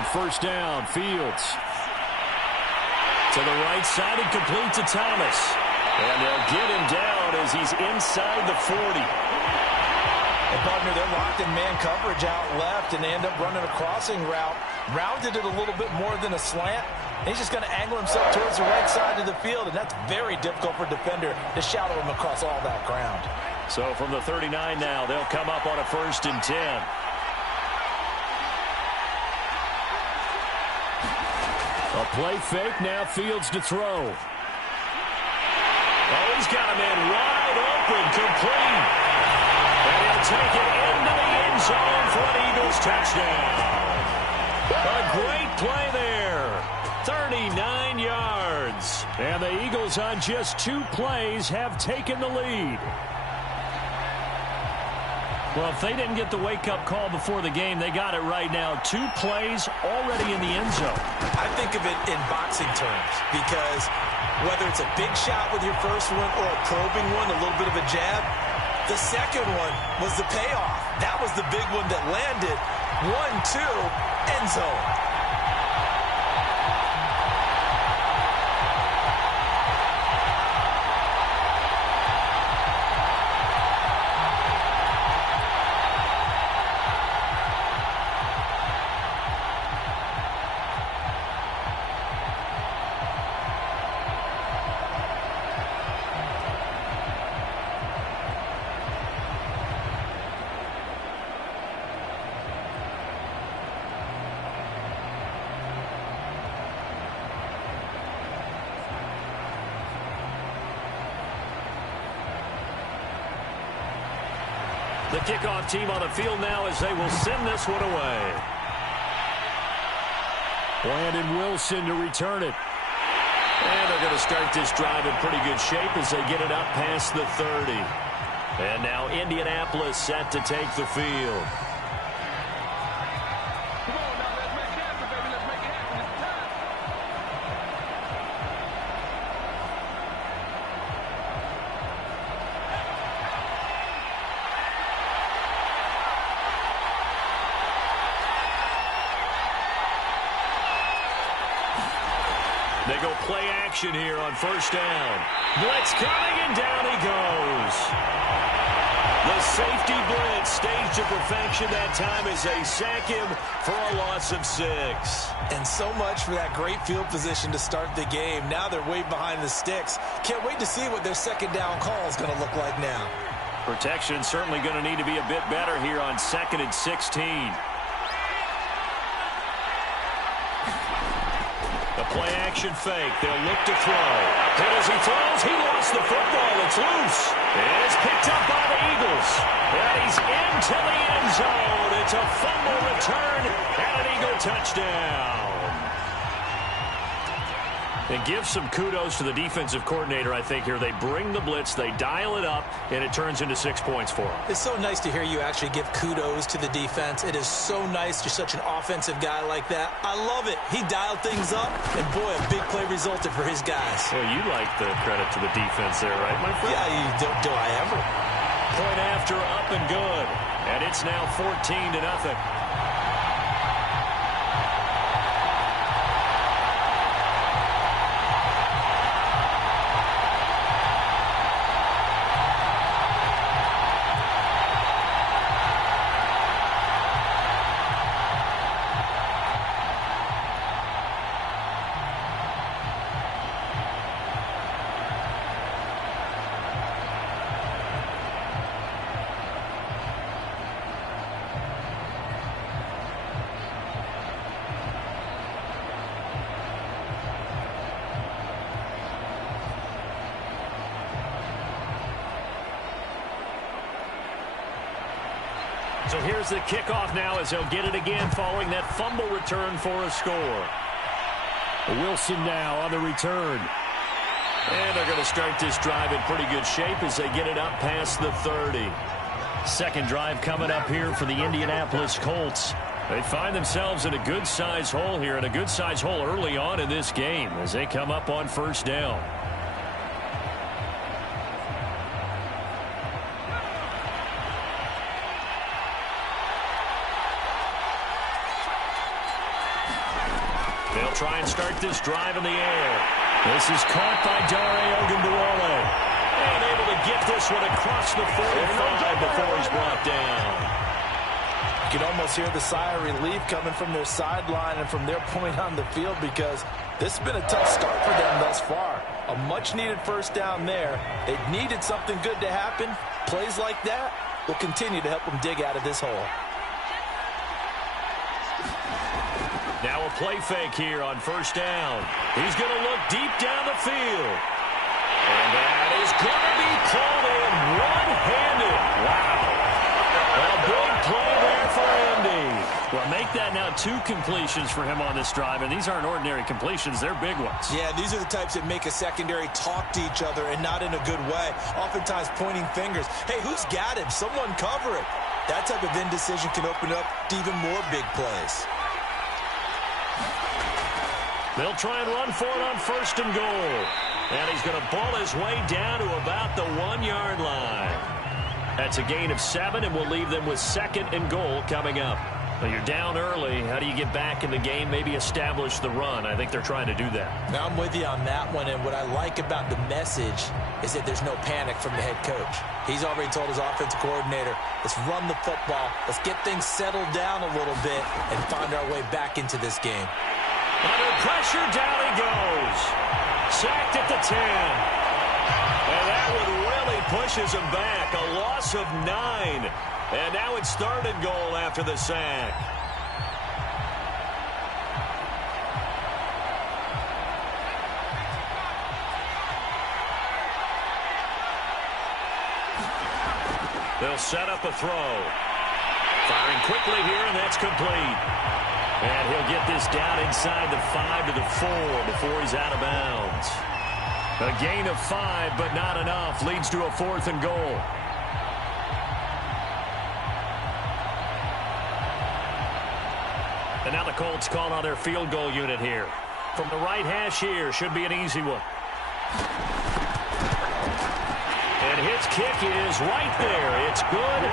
On first down, Fields. To the right side and complete to Thomas. And they'll get him down as he's inside the 40. And, partner, they're locked in man coverage out left, and they end up running a crossing route. Rounded it a little bit more than a slant. He's just going to angle himself towards the right side of the field, and that's very difficult for a defender to shadow him across all that ground. So from the 39 now, they'll come up on a 1st and 10. A play fake, now Fields to throw. Oh, he's got a man wide open, complete. And he'll take it into the end zone for an Eagles touchdown. A great play there. 39 yards. And the Eagles on just 2 plays have taken the lead. Well, if they didn't get the wake-up call before the game, they got it right now. 2 plays already in the end zone. I think of it in boxing terms because whether it's a big shot with your first one or a probing one, a little bit of a jab, the second one was the payoff. That was the big one that landed. 1-2, end zone. The kickoff team on the field now as they will send this one away. Brandon Wilson to return it. And they're going to start this drive in pretty good shape as they get it up past the 30. And now Indianapolis set to take the field. They go play action here on first down. Blitz coming, and down he goes. The safety blitz staged to perfection that time as they sack him for a loss of 6. And so much for that great field position to start the game. Now they're way behind the sticks. Can't wait to see what their second down call is going to look like now. Protection certainly going to need to be a bit better here on 2nd and 16. The play action fake. They'll look to throw. And as he throws, he lost the football. It's loose. It's picked up by the Eagles. And he's into the end zone. It's a fumble return and an Eagle touchdown. And give some kudos to the defensive coordinator, I think, here. They bring the blitz, they dial it up, and it turns into 6 points for them. It's so nice to hear you actually give kudos to the defense. It is so nice you're such an offensive guy like that. I love it. He dialed things up, and boy, a big play resulted for his guys. Well, you like the credit to the defense there, right, my friend? Yeah, do I ever. Point after, up and good. And it's now 14-0. So here's the kickoff now as they'll get it again following that fumble return for a score. Wilson now on the return. And they're going to start this drive in pretty good shape as they get it up past the 30. Second drive coming up here for the Indianapolis Colts. They find themselves in a good-size hole here, and a good-size hole early on in this game as they come up on first down. try and start this drive in the air. This is caught by Dare Ogunbowale. And able to get this one across the 45 before he's brought down. You can almost hear the sigh of relief coming from their sideline and from their point on the field, because this has been a tough start for them thus far. A much-needed first down there. They needed something good to happen. Plays like that will continue to help them dig out of this hole. Now a play fake here on first down. He's going to look deep down the field. And that is going to be called in one-handed. Wow. A big play there for Andy. Well, make that now 2 completions for him on this drive, and these aren't ordinary completions. They're big ones. Yeah, these are the types that make a secondary talk to each other, and not in a good way. Oftentimes pointing fingers. Hey, who's got him? Someone cover it. That type of indecision can open up to even more big plays. They'll try and run for it on first and goal. And he's going to ball his way down to about the 1-yard line. That's a gain of 7, and we'll leave them with second and goal coming up. Well, you're down early. How do you get back in the game, maybe establish the run? I think they're trying to do that. Now, I'm with you on that one, and what I like about the message is that there's no panic from the head coach. He's already told his offensive coordinator, let's run the football, let's get things settled down a little bit, and find our way back into this game. Under pressure, down he goes. Sacked at the 10. And that one really pushes him back. A loss of 9. And now it's third and goal after the sack. They'll set up a throw. Firing quickly here, and that's complete. And he'll get this down inside the 5 to the 4 before he's out of bounds. A gain of 5, but not enough. Leads to a 4th and goal. And now the Colts call on their field goal unit here. From the right hash here, should be an easy one. And his kick is right there. It's good.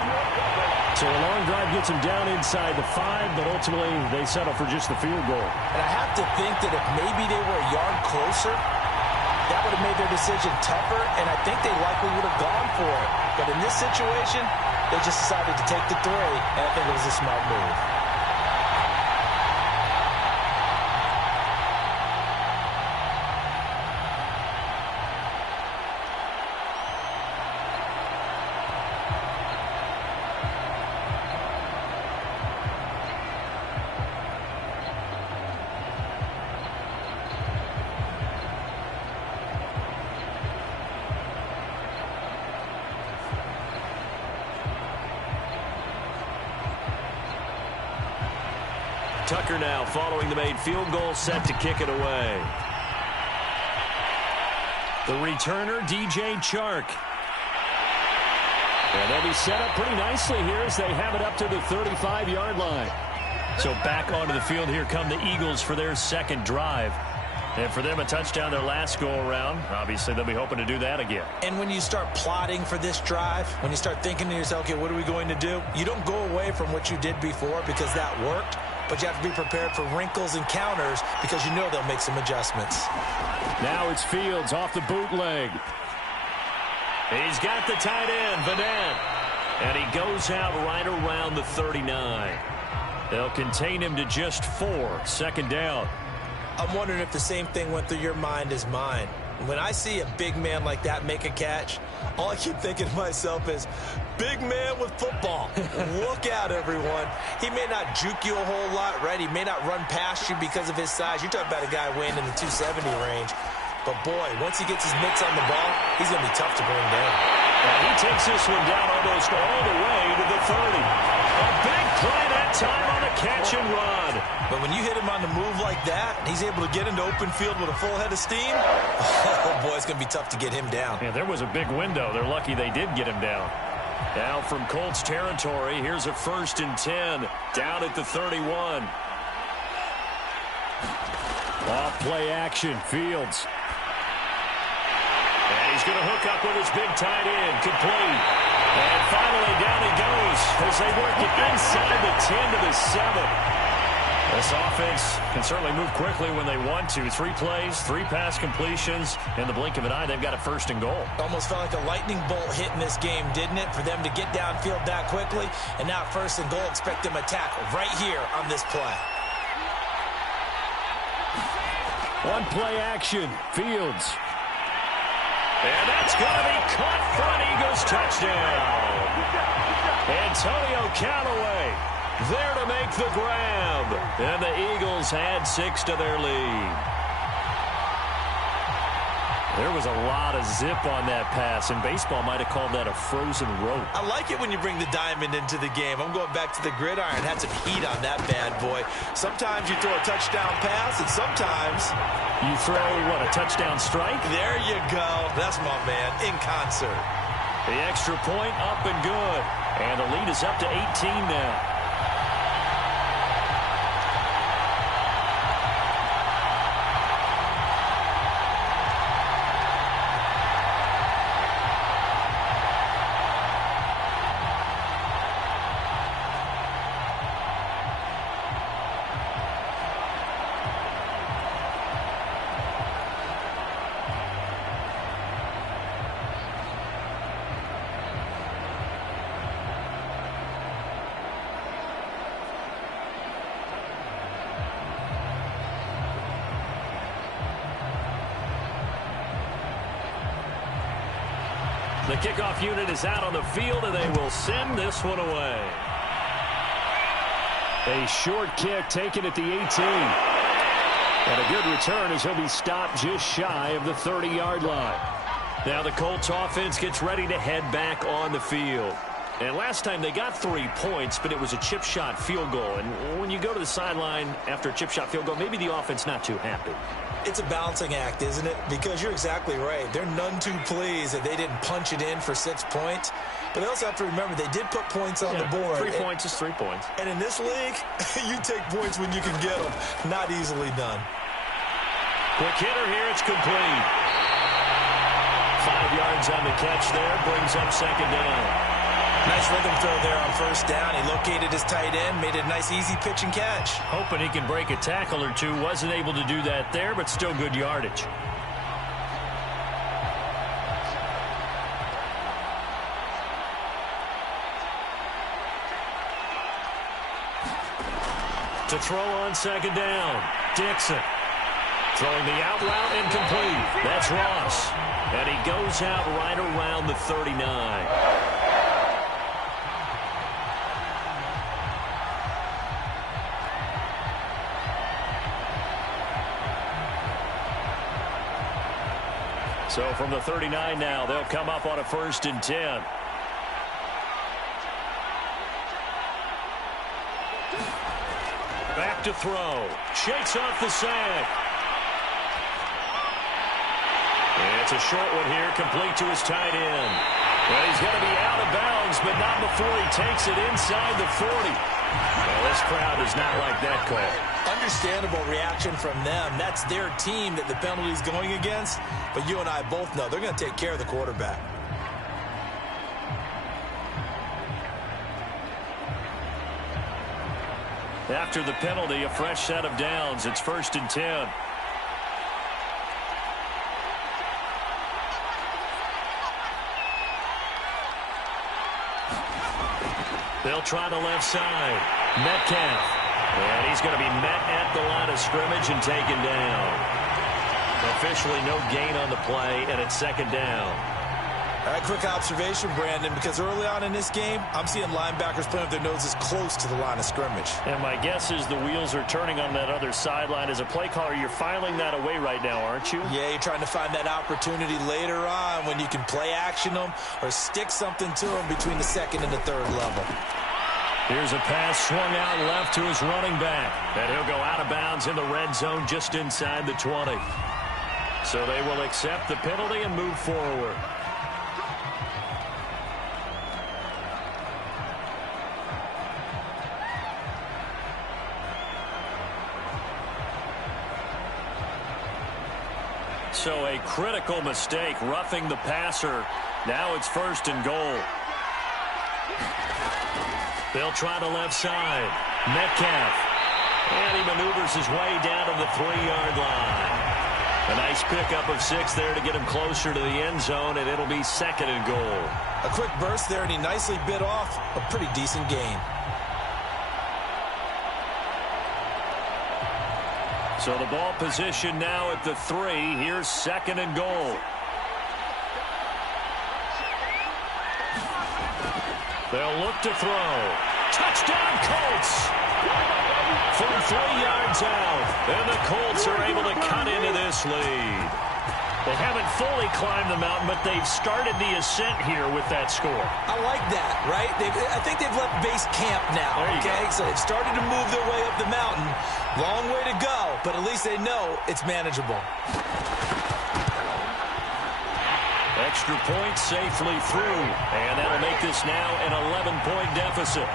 So a long drive gets him down inside the 5, but ultimately they settle for just the field goal. And I have to think that if maybe they were a yard closer, that would have made their decision tougher, and I think they likely would have gone for it. But in this situation, they just decided to take the 3, and I think it was a smart move. Tucker now following the made field goal, set to kick it away. The returner, DJ Chark. And they'll be set up pretty nicely here as they have it up to the 35-yard line. So back onto the field here come the Eagles for their second drive. And for them, a touchdown their last go-around. Obviously, they'll be hoping to do that again. And when you start plotting for this drive, when you start thinking to yourself, okay, what are we going to do? You don't go away from what you did before because that worked. But you have to be prepared for wrinkles and counters because you know they'll make some adjustments. Now it's Fields off the bootleg. He's got the tight end, Vanette. And he goes out right around the 39. They'll contain him to just 4. Second down. I'm wondering if the same thing went through your mind as mine. When I see a big man like that make a catch, all I keep thinking to myself is, big man with football. Look out, everyone. He may not juke you a whole lot, right? He may not run past you because of his size. You're talking about a guy weighing in the 270 range. But, boy, once he gets his mitts on the ball, he's going to be tough to bring down. And he takes this one down almost all the way to the 30. A big play that time on a catch and run. But when you hit him on the move like that, he's able to get into open field with a full head of steam, oh, boy, it's going to be tough to get him down. Yeah, there was a big window. They're lucky they did get him down. Now from Colts territory, here's a 1st and 10 down at the 31. Off play action, Fields. And he's going to hook up with his big tight end, complete. And finally down he goes as they work it inside the 10 to the 7. This offense can certainly move quickly when they want to. 3 plays, 3 pass completions. In the blink of an eye, they've got a 1st and goal. Almost felt like a lightning bolt hit in this game, didn't it? For them to get downfield that quickly. And now 1st and goal, expect them to tackle right here on this play. One play action. Fields. And that's going to be caught for an Eagles touchdown. Antonio Callaway there to make the grab. And the Eagles add 6 to their lead. There was a lot of zip on that pass, and baseball might have called that a frozen rope. I like it when you bring the diamond into the game. I'm going back to the gridiron. Had some heat on that bad boy. Sometimes you throw a touchdown pass, and sometimes you throw, what, a touchdown strike? There you go. That's my man, in concert. The extra point up and good. And the lead is up to 18 now. The kickoff unit is out on the field, and they will send this one away. A short kick taken at the 18. And a good return as he'll be stopped just shy of the 30-yard line. Now the Colts offense gets ready to head back on the field. And last time they got 3 points, but it was a chip shot field goal. And when you go to the sideline after a chip shot field goal, maybe the offense not too happy. It's a balancing act, isn't it? Because you're exactly right. They're none too pleased that they didn't punch it in for 6 points. But they also have to remember they did put points on the board. 3 points is 3 points. And in this league, you take points when you can get them. Not easily done. Quick hitter here. It's complete. 5 yards on the catch there. Brings up 2nd down. Nice rhythm throw there on 1st down. He located his tight end, made it a nice easy pitch and catch. Hoping he can break a tackle or two. Wasn't able to do that there, but still good yardage. To throw on 2nd down. Dixon. Throwing the out route incomplete. That's Ross. And he goes out right around the 39. So from the 39 now, they'll come up on a 1st and 10. Back to throw. Shakes off the sack. And it's a short one here, complete to his tight end. Well, he's going to be out of bounds, but not before he takes it inside the 40. Well, this crowd does not like that call. Understandable reaction from them. That's their team that the penalty is going against. But you and I both know they're going to take care of the quarterback. After the penalty, a fresh set of downs. It's 1st and 10. They'll try the left side. Metcalf. And he's going to be met at the line of scrimmage and taken down. Officially no gain on the play, and it's 2nd down. All right, quick observation, Brandon, because early on in this game, I'm seeing linebackers playing with their noses close to the line of scrimmage. And my guess is the wheels are turning on that other sideline. As a play caller, you're filing that away right now, aren't you? Yeah, you're trying to find that opportunity later on when you can play action them or stick something to them between the 2nd and the 3rd level. Here's a pass swung out left to his running back. And he'll go out of bounds in the red zone just inside the 20. So they will accept the penalty and move forward. So a critical mistake, roughing the passer. Now it's 1st and goal. They'll try the left side. Metcalf. And he maneuvers his way down to the 3-yard line. A nice pickup of 6 there to get him closer to the end zone, and it'll be 2nd and goal. A quick burst there, and he nicely bit off a pretty decent gain. So the ball position now at the 3. Here's 2nd and goal. They'll look to throw. Touchdown, Colts! From 3 yards out, and the Colts are able to cut into this lead. They haven't fully climbed the mountain, but they've started the ascent here with that score. I like that, right? I think they've left base camp now, okay? So they've started to move their way up the mountain. Long way to go, but at least they know it's manageable. Extra point safely through, and that'll make this now an 11-point deficit.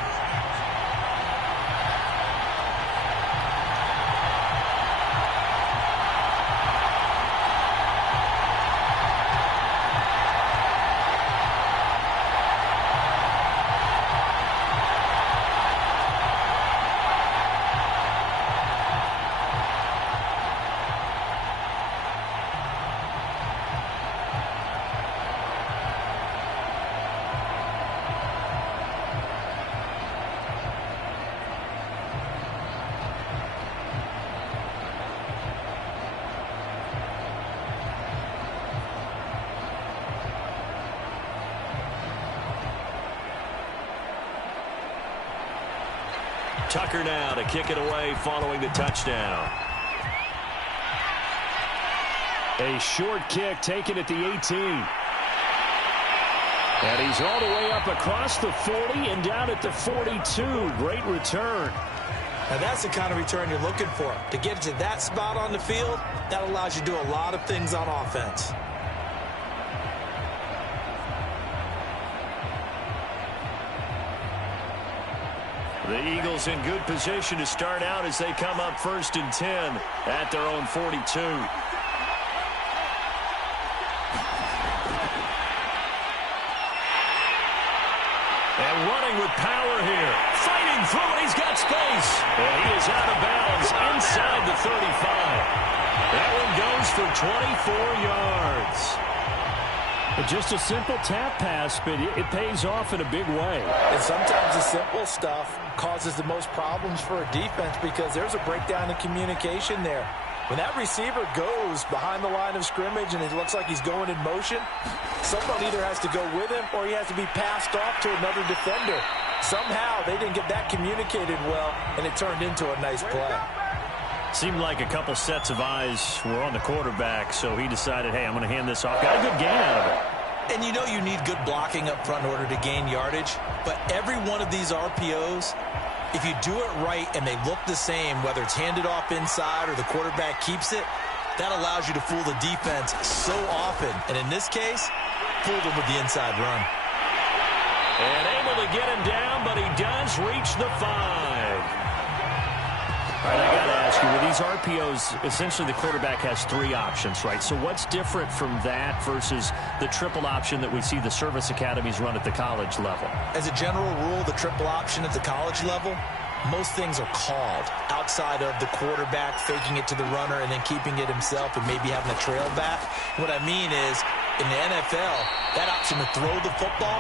Tucker now to kick it away following the touchdown. A short kick taken at the 18. And he's all the way up across the 40 and down at the 42. Great return. Now that's the kind of return you're looking for. To get to that spot on the field, that allows you to do a lot of things on offense. The Eagles in good position to start out as they come up 1st and 10 at their own 42. And running with power here. Fighting through it. He's got space. And he is out of bounds inside the 35. That one goes for 24 yards. Just a simple tap pass, but it pays off in a big way. And sometimes the simple stuff causes the most problems for a defense because there's a breakdown in communication there. When that receiver goes behind the line of scrimmage and it looks like he's going in motion, someone either has to go with him or he has to be passed off to another defender. Somehow they didn't get that communicated well, and it turned into a nice play. Seemed like a couple sets of eyes were on the quarterback, so he decided, hey, I'm going to hand this off. Got a good gain out of it. And you know you need good blocking up front in order to gain yardage, but every one of these RPOs, if you do it right and they look the same, whether it's handed off inside or the quarterback keeps it, that allows you to fool the defense so often. And in this case, fooled them with the inside run. And able to get him down, but he does reach the 5. All right, I got to ask you, with these RPOs, essentially the quarterback has 3 options, right? So what's different from that versus the triple option that we see the service academies run at the college level? As a general rule, the triple option at the college level, most things are called outside of the quarterback faking it to the runner and then keeping it himself and maybe having a trail back. What I mean is, in the NFL, that option to throw the football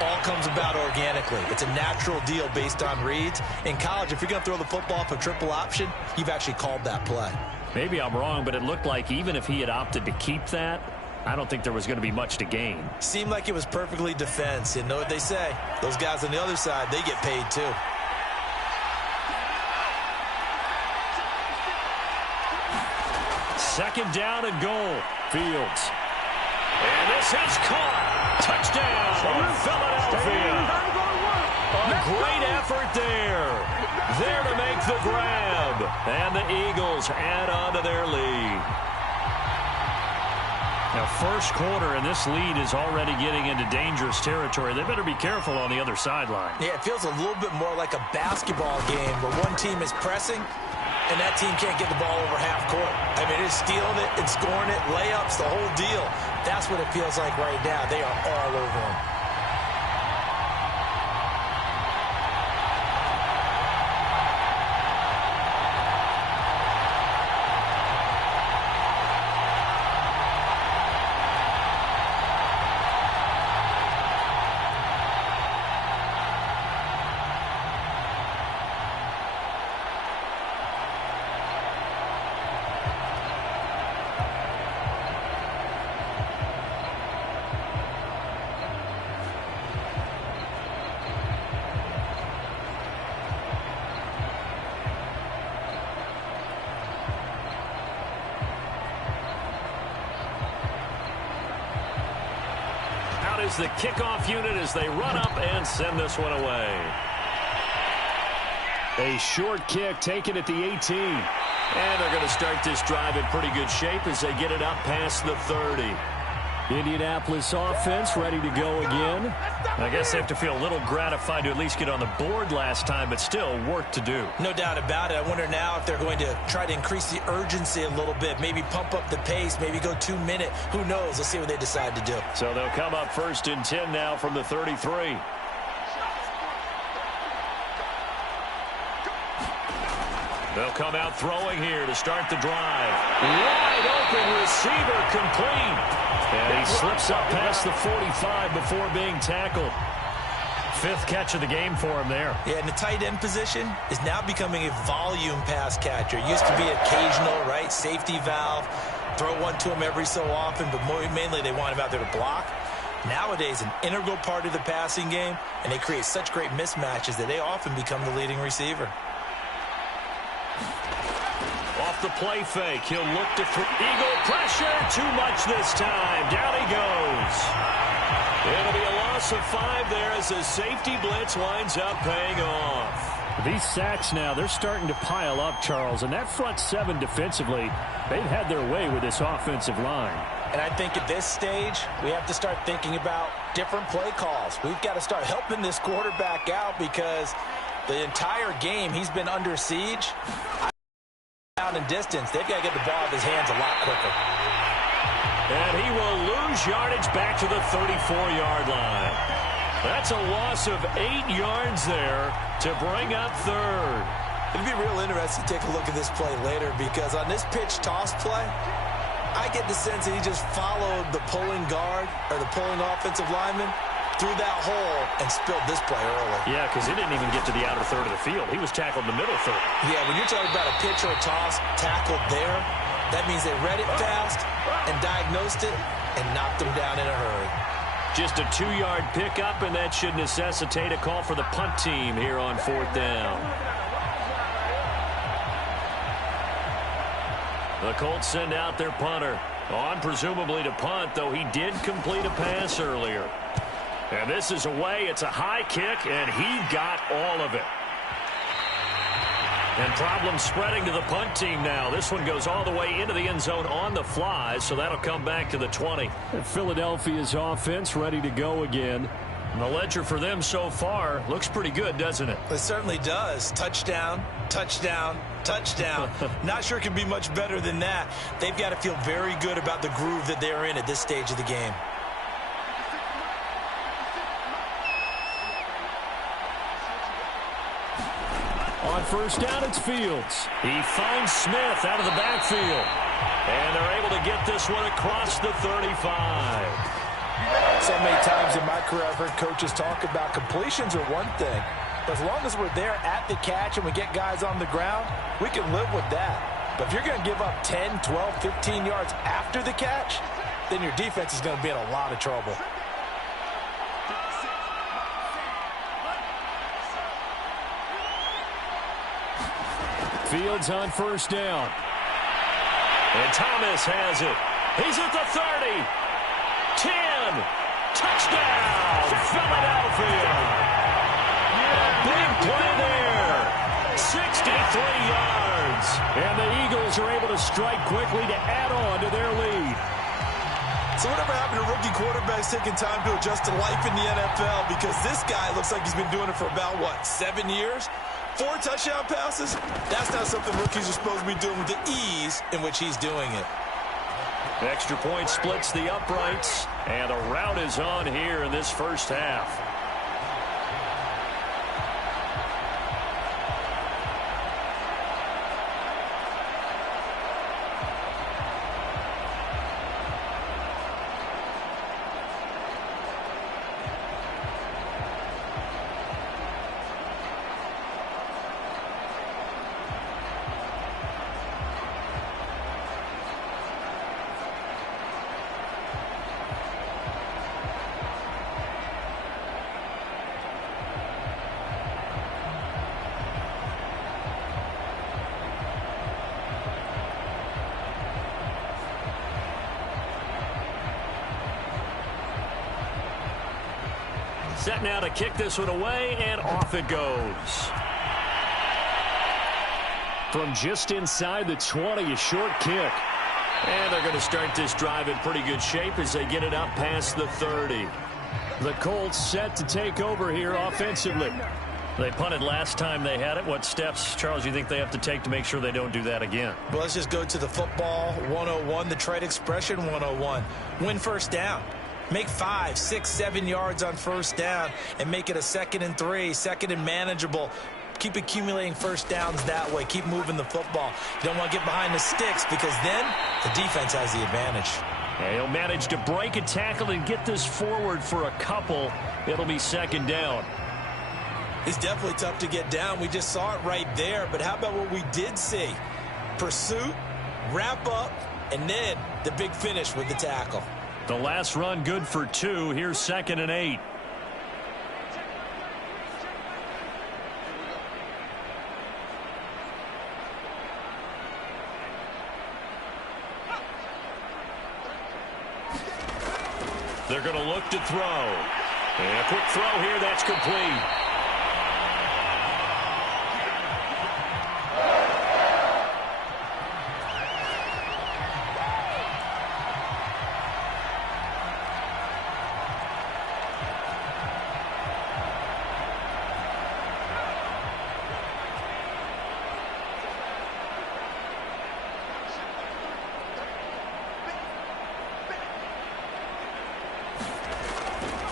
all comes about organically. It's a natural deal based on reads. In college, if you're going to throw the football for triple option, you've actually called that play. Maybe I'm wrong, but it looked like even if he had opted to keep that, I don't think there was going to be much to gain. Seemed like it was perfectly defense. You know what they say? Those guys on the other side, they get paid too. Second down and goal. Fields. And this is caught. Touchdown, Philadelphia. A great effort there. There to make the grab. And the Eagles add on to their lead. Now, first quarter, and this lead is already getting into dangerous territory. They better be careful on the other sideline. Yeah, it feels a little bit more like a basketball game where one team is pressing and that team can't get the ball over half court. I mean, it's stealing it and scoring it, layups, the whole deal. That's what it feels like right now. They are all over them. is the kickoff unit as they run up and send this one away. A short kick taken at the 18. And they're going to start this drive in pretty good shape as they get it up past the 30. Indianapolis offense ready to go again. I guess they have to feel a little gratified to at least get on the board last time, but still work to do. No doubt about it. I wonder now if they're going to try to increase the urgency a little bit, maybe pump up the pace, maybe go 2-minute. Who knows? Let's see what they decide to do. So they'll come up 1st and 10 now from the 33. They'll come out throwing here to start the drive. Wide open receiver complete. And he slips up past the 45 before being tackled. 5th catch of the game for him there. Yeah, and the tight end position is now becoming a volume pass catcher. It used to be occasional, right? Safety valve. Throw one to him every so often, but mainly they want him out there to block. Nowadays, an integral part of the passing game, and they create such great mismatches that they often become the leading receiver. Off the play fake, he'll look to Eagle pressure. Too much this time. Down he goes. It'll be a loss of 5 there as the safety blitz winds up paying off. These sacks now, they're starting to pile up, Charles. And that front 7 defensively, they've had their way with this offensive line. And I think at this stage, we have to start thinking about different play calls. We've got to start helping this quarterback out because the entire game he's been under siege. Down in distance, they've got to get the ball out of his hands a lot quicker. And he will lose yardage back to the 34-yard line. That's a loss of 8 yards there to bring up 3rd. It'd be real interesting to take a look at this play later because on this pitch toss play, I get the sense that he just followed the pulling guard or the pulling offensive lineman through that hole and spilled this play early. Yeah, because he didn't even get to the outer third of the field. He was tackled in the middle third. Yeah, when you're talking about a pitch or a toss tackled there, that means they read it fast and diagnosed it and knocked him down in a hurry. Just a 2-yard pickup, and that should necessitate a call for the punt team here on 4th down. The Colts send out their punter. On presumably to punt, though he did complete a pass earlier. And this is away. It's a high kick, and he got all of it. And problems spreading to the punt team now. This one goes all the way into the end zone on the fly, so that'll come back to the 20. And Philadelphia's offense ready to go again. And the ledger for them so far looks pretty good, doesn't it? It certainly does. Touchdown, touchdown, touchdown. Not sure it can be much better than that. They've got to feel very good about the groove that they're in at this stage of the game. On 1st down, it's Fields. He finds Smith out of the backfield. And they're able to get this one across the 35. So many times in my career I've heard coaches talk about completions are one thing. But as long as we're there at the catch and we get guys on the ground, we can live with that. But if you're going to give up 10, 12, 15 yards after the catch, then your defense is going to be in a lot of trouble. Fields on 1st down. And Thomas has it. He's at the 30. 10. Touchdown, Philadelphia. A big play there. 63 yards. And the Eagles are able to strike quickly to add on to their lead. So whatever happened to rookie quarterbacks taking time to adjust to life in the NFL? Because this guy looks like he's been doing it for about, 7 years? 4 touchdown passes? That's not something rookies are supposed to be doing with the ease in which he's doing it. Extra point splits the uprights, and a rout is on here in this first half. Set now to kick this one away, and off it goes. From just inside the 20, a short kick. And they're going to start this drive in pretty good shape as they get it up past the 30. The Colts set to take over here offensively. They punted last time they had it. What steps, Charles, you think they have to take to make sure they don't do that again? Well, let's just go to the football 101, the trade expression 101. Win first down. Make 5, 6, 7 yards on first down and make it a 2nd and 3, 2nd and manageable. Keep accumulating first downs that way. Keep moving the football. You don't want to get behind the sticks because then the defense has the advantage. Yeah, he'll manage to break a tackle and get this forward for a couple. It'll be 2nd down. He's definitely tough to get down. We just saw it right there. But how about what we did see? Pursuit, wrap up, and then the big finish with the tackle. The last run good for 2. Here's 2nd and 8. They're going to look to throw. And a quick throw here. That's complete.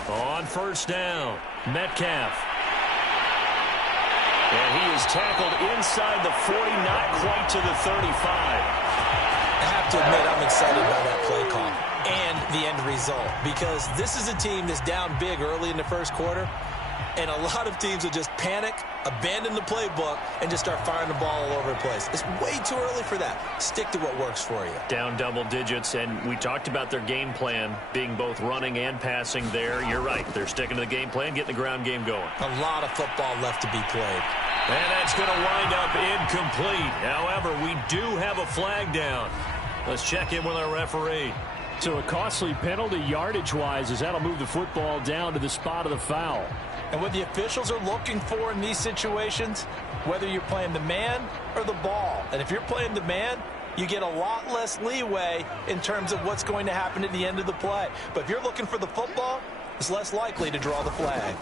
On first down, Metcalf. And he is tackled inside the 40, not quite to the 35. I have to admit, I'm excited by that play call and the end result because this is a team that's down big early in the first quarter, and a lot of teams will just panic, abandon the playbook, and just start firing the ball all over the place. It's way too early for that. Stick to what works for you. Down double digits, and we talked about their game plan being both running and passing there. You're right. They're sticking to the game plan, getting the ground game going. A lot of football left to be played. And that's going to wind up incomplete. However, we do have a flag down. Let's check in with our referee. So a costly penalty yardage-wise as that'll move the football down to the spot of the foul. And what the officials are looking for in these situations, whether you're playing the man or the ball. And if you're playing the man, you get a lot less leeway in terms of what's going to happen at the end of the play. But if you're looking for the football, it's less likely to draw the flag.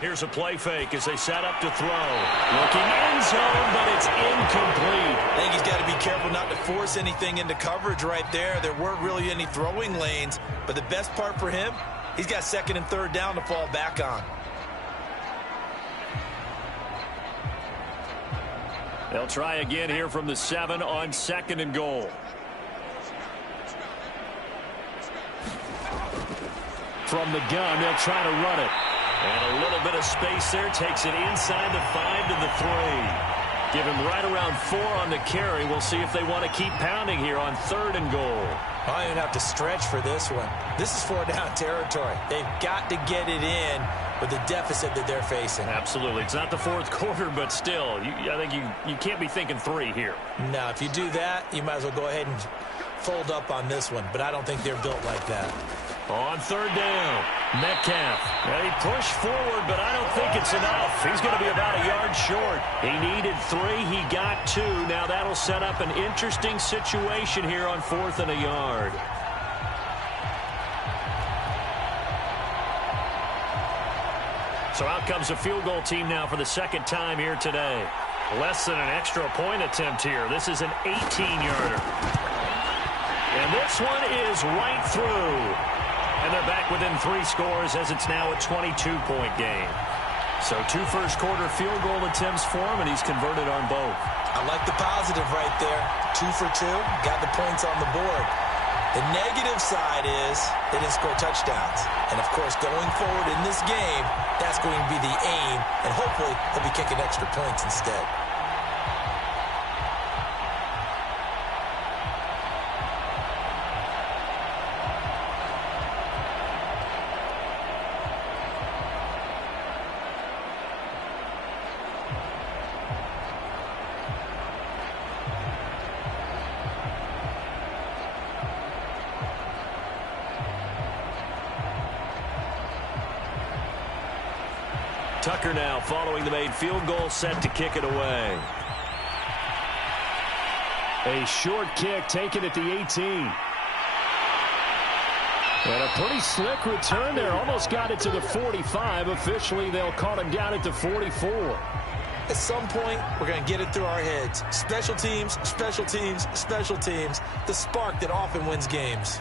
Here's a play fake as they set up to throw. Looking end zone, but it's incomplete. I think he's got to be careful not to force anything into coverage right there. There weren't really any throwing lanes. But the best part for him, he's got 2nd and 3rd down to fall back on. They'll try again here from the 7 on 2nd and goal. From the gun, they'll try to run it. And a little bit of space there. Takes it inside the 5 to the 3. Give him right around 4 on the carry. We'll see if they want to keep pounding here on 3rd and goal. I don't even have to stretch for this one. This is 4-down territory. They've got to get it in with the deficit that they're facing. Absolutely. It's not the 4th quarter, but still, I think you can't be thinking 3 here. Now, if you do that, you might as well go ahead and fold up on this one. But I don't think they're built like that. On 3rd down, Metcalf. Well, he pushed forward, but I don't think it's enough. He's going to be about a yard short. He needed 3. He got 2. Now that'll set up an interesting situation here on 4th and a yard. So out comes a field goal team now for the 2nd time here today. Less than an extra point attempt here. This is an 18-yarder. And this one is right through. And they're back within 3 scores as it's now a 22-point game. So 2 first-quarter field goal attempts for him, and he's converted on both. I like the positive right there. 2 for 2, got the points on the board. The negative side is they didn't score touchdowns. And, of course, going forward in this game, that's going to be the aim, and hopefully they'll be kicking extra points instead. Tucker now following the made field goal, set to kick it away. A short kick taken at the 18. And a pretty slick return there. Almost got it to the 45. Officially, they'll call him down at the 44. At some point, we're going to get it through our heads. Special teams, special teams, special teams. The spark that often wins games.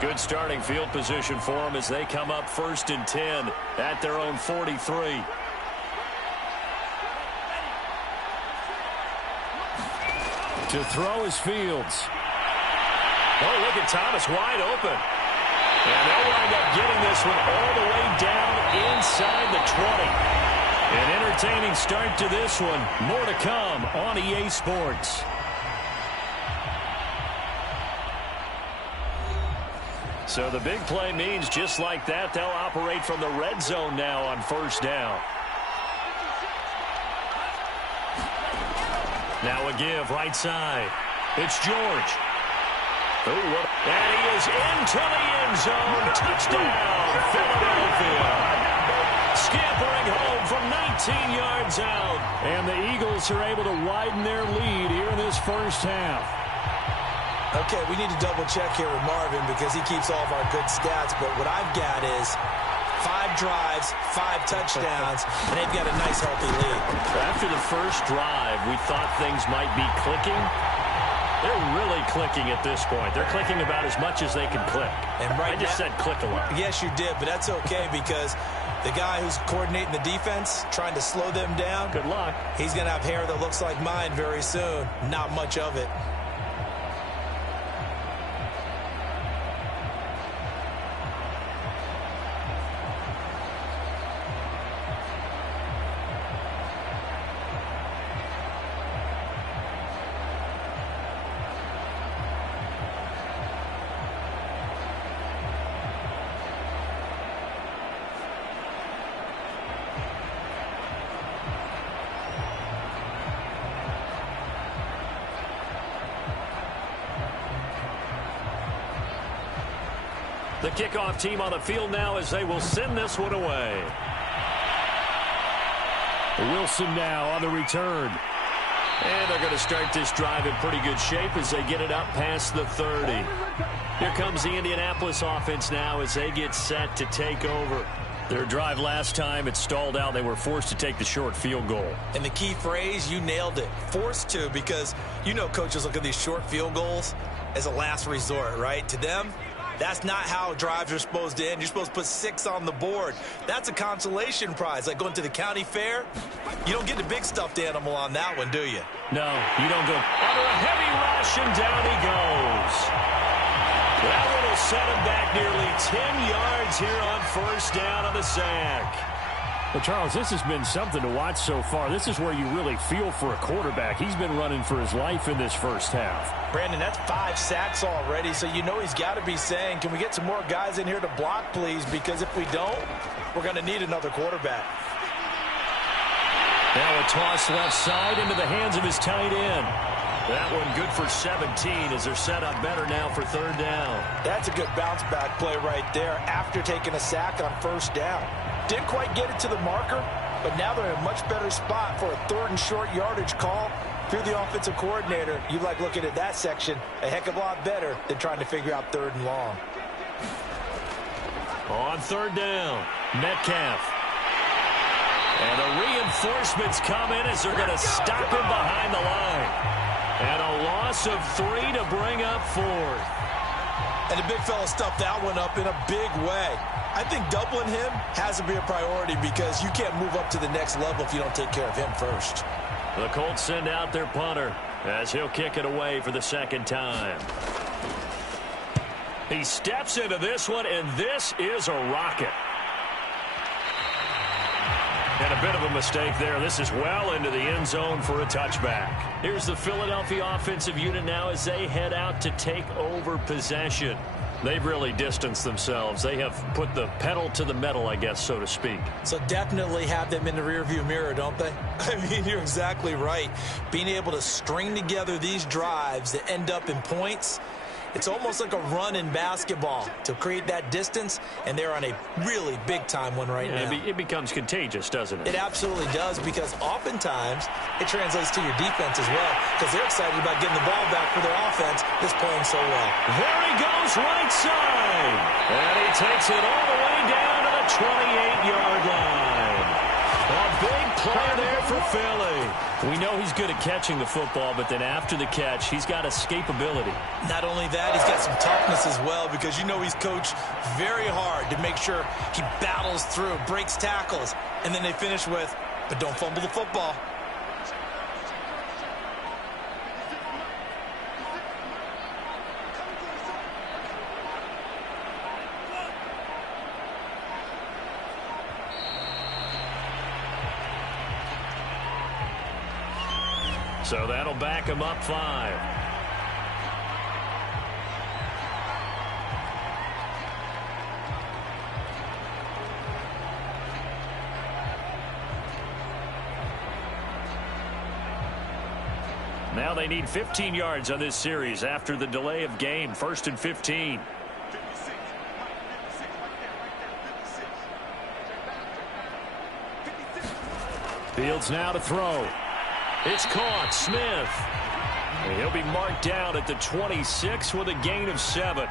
Good starting field position for them as they come up 1st and 10 at their own 43. To throw is Fields. Oh, look at Thomas wide open. And they'll wind up getting this one all the way down inside the 20. An entertaining start to this one. More to come on EA Sports. So the big play means just like that, they'll operate from the red zone now on 1st down. Now a give right side. It's George. Ooh, and he is into the end zone. Touchdown, Philadelphia. Scampering home from 19 yards out. And the Eagles are able to widen their lead here in this first half. Okay, we need to double check here with Marvin because he keeps all of our good stats. But what I've got is 5 drives, 5 touchdowns, and they've got a nice, healthy lead. After the first drive, we thought things might be clicking. They're really clicking at this point. They're clicking about as much as they can click. And right I just said click a lot. Yes, you did, but that's okay because the guy who's coordinating the defense, trying to slow them down, good luck. He's going to have hair that looks like mine very soon. Not much of it. The kickoff team on the field now as they will send this one away. Wilson now on the return. And they're going to start this drive in pretty good shape as they get it up past the 30. Here comes the Indianapolis offense now as they get set to take over. Their drive last time, it stalled out. They were forced to take the short field goal. And the key phrase, you nailed it. Forced to, because you know coaches look at these short field goals as a last resort, right? To them, that's not how drives are supposed to end. You're supposed to put 6 on the board. That's a consolation prize. Like going to the county fair, you don't get the big stuffed animal on that one, do you? No, you don't go. Under a heavy rush, and down he goes. That one will set him back nearly 10 yards here on 1st down on the sack. Well, Charles, this has been something to watch so far. This is where you really feel for a quarterback. He's been running for his life in this first half. Brandon, that's 5 sacks already, so you know he's got to be saying, can we get some more guys in here to block, please? Because if we don't, we're going to need another quarterback. Now a toss left side into the hands of his tight end. That one good for 17 as they're set up better now for 3rd down. That's a good bounce back play right there after taking a sack on 1st down. Didn't quite get it to the marker, but now they're in a much better spot for a 3rd and short yardage call. If you're the offensive coordinator, you like looking at that section a heck of a lot better than trying to figure out 3rd and long. On 3rd down, Metcalf. And the reinforcements come in as they're going to stop him behind the line. And a loss of 3 to bring up 4th. And the big fella stuffed that one up in a big way. I think doubling him has to be a priority because you can't move up to the next level if you don't take care of him first. The Colts send out their punter as he'll kick it away for the 2nd time. He steps into this one, and this is a rocket. And a bit of a mistake there. This is well into the end zone for a touchback. Here's the Philadelphia offensive unit now as they head out to take over possession. They've really distanced themselves. They have put the pedal to the metal, I guess, so to speak. So definitely have them in the rearview mirror, don't they? I mean, you're exactly right. Being able to string together these drives that end up in points, It's almost like a run in basketball to create that distance, and they're on a really big-time one right now. It becomes contagious, doesn't it? It absolutely does, because oftentimes it translates to your defense as well, because they're excited about getting the ball back for their offense that's playing so well. There he goes, right side. And he takes it all the way down to the 28-yard line. A big play there for Philly. We know he's good at catching the football, but then after the catch, he's got escapability. Not only that, he's got some toughness as well, because you know he's coached very hard to make sure he battles through, breaks tackles, and then they finish with, but don't fumble the football. So that'll back him up 5. Now they need 15 yards on this series after the delay of game. 1st and 15. Fields now to throw. It's caught. Smith. He'll be marked down at the 26 with a gain of 7.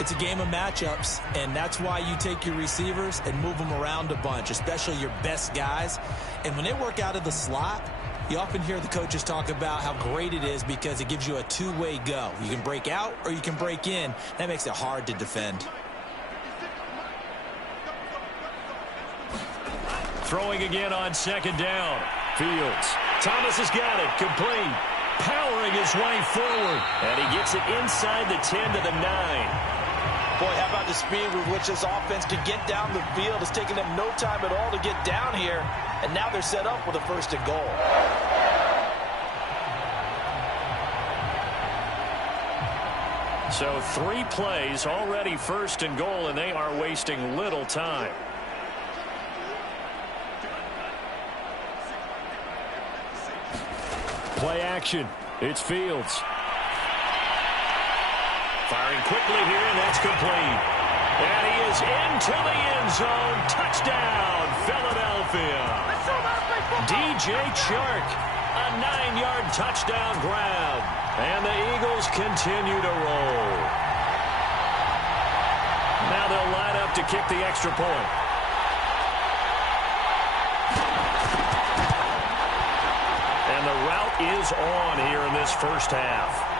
It's a game of matchups, and that's why you take your receivers and move them around a bunch, especially your best guys. And when they work out of the slot, you often hear the coaches talk about how great it is because it gives you a two-way go. You can break out or you can break in. That makes it hard to defend. Throwing again on 2nd down. Fields. Thomas has got it. Complete. Powering his way forward. And he gets it inside the 10 to the 9. Boy, how about the speed with which this offense could get down the field? It's taken them no time at all to get down here. And now they're set up with a 1st and goal. So 3 plays already 1st and goal, and they are wasting little time. Play action. It's Fields. Firing quickly here, and that's complete. And he is into the end zone. Touchdown, Philadelphia. DJ Chark, a 9-yard touchdown grab. And the Eagles continue to roll. Now they'll line up to kick the extra point. And the route is on here in this first half.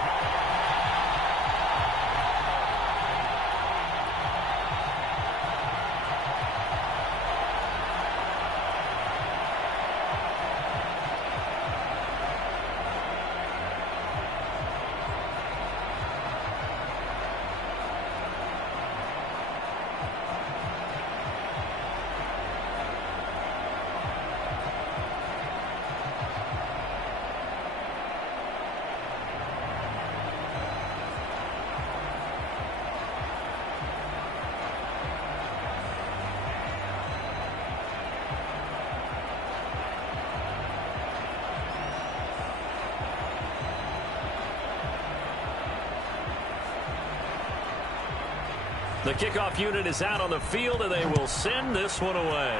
The kickoff unit is out on the field, and they will send this one away.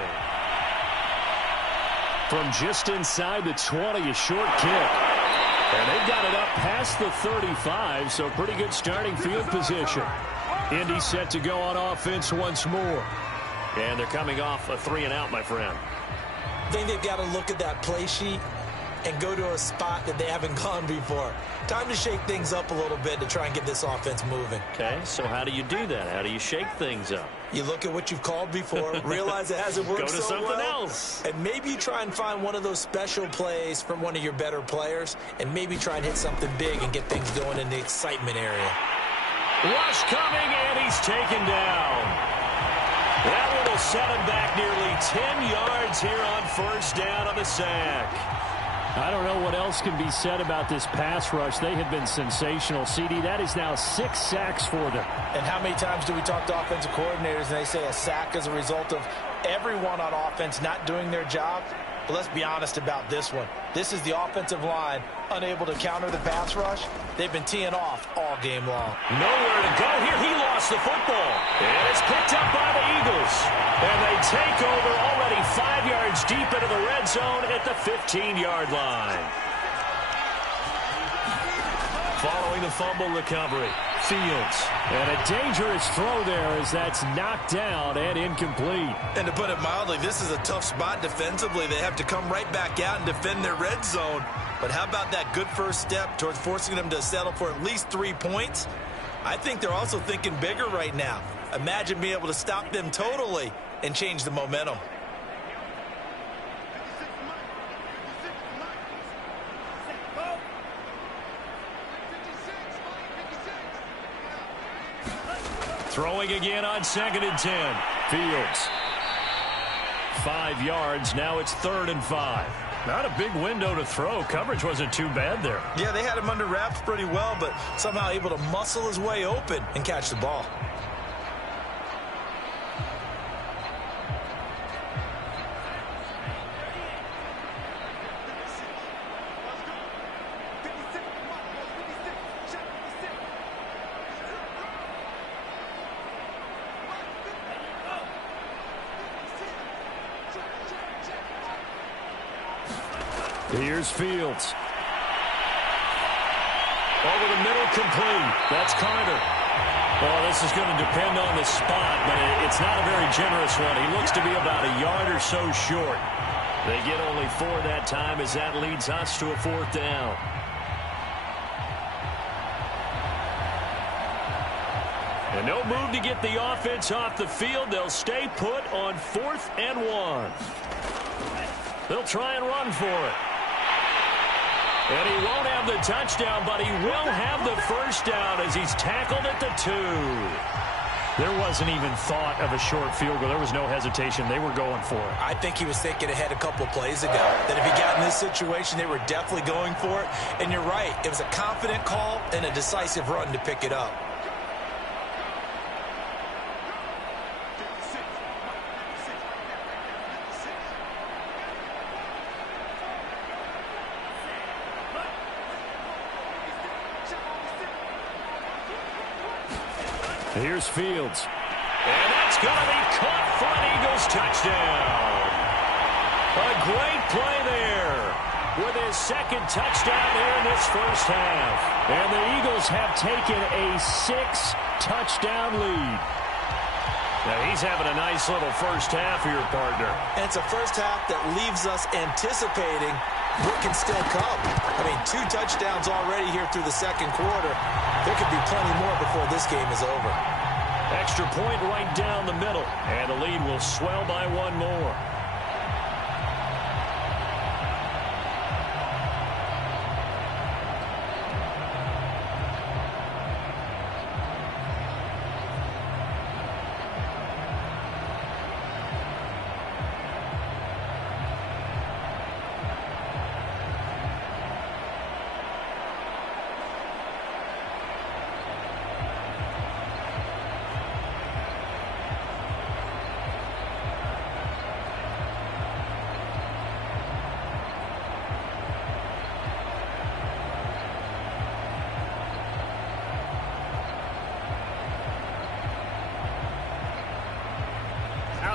From just inside the 20, a short kick. And they've got it up past the 35, so pretty good starting field position. Indy set to go on offense once more. And they're coming off a 3-and-out, my friend. I think they've got to look at that play sheet and go to a spot that they haven't gone before. Time to shake things up a little bit to try and get this offense moving. Okay, so how do you do that? How do you shake things up? You look at what you've called before, realize it hasn't worked so well. Go to something else. And maybe you try and find one of those special plays from one of your better players, and maybe try and hit something big and get things going in the excitement area. Rush coming, and he's taken down. That one will set him back nearly 10 yards here on 1st down on the sack. I don't know what else can be said about this pass rush. They have been sensational. CD, that is now 6 sacks for them. And how many times do we talk to offensive coordinators and they say a sack is a result of everyone on offense not doing their job? But let's be honest about this one. This is the offensive line unable to counter the pass rush. They've been teeing off all game long. Nowhere to go here. He lost the football. And it's picked up by the Eagles. And they take over already 5 yards deep into the red zone at the 15-yard line. Following the fumble recovery, Fields. And a dangerous throw there as that's knocked down and incomplete. And to put it mildly, this is a tough spot defensively. They have to come right back out and defend their red zone. But how about that good first step towards forcing them to settle for at least 3 points? I think they're also thinking bigger right now. Imagine being able to stop them totally and change the momentum. Throwing again on 2nd and 10. Fields. 5 yards. Now it's 3rd and 5. Not a big window to throw. Coverage wasn't too bad there. Yeah, they had him under wraps pretty well, but somehow able to muscle his way open and catch the ball. Here's Fields. Over the middle, complete. That's Carter. Well, this is going to depend on the spot, but it's not a very generous one. He looks to be about a yard or so short. They get only 4 that time as that leads us to a 4th down. And no move to get the offense off the field. They'll stay put on 4th and 1. They'll try and run for it. And he won't have the touchdown, but he will have the first down as he's tackled at the 2. There wasn't even thought of a short field goal. There was no hesitation. They were going for it. I think he was thinking ahead a couple plays ago that if he got in this situation, they were definitely going for it. And you're right. It was a confident call and a decisive run to pick it up. Here's Fields. And that's going to be caught for an Eagles touchdown. A great play there with his 2nd touchdown here in this first half. And the Eagles have taken a 6-touchdown lead. Now he's having a nice little first half here, partner. And it's a first half that leaves us anticipating what can still come. I mean, 2 touchdowns already here through the 2nd quarter. There could be plenty more before this game is over. Extra point right down the middle. And the lead will swell by 1 more.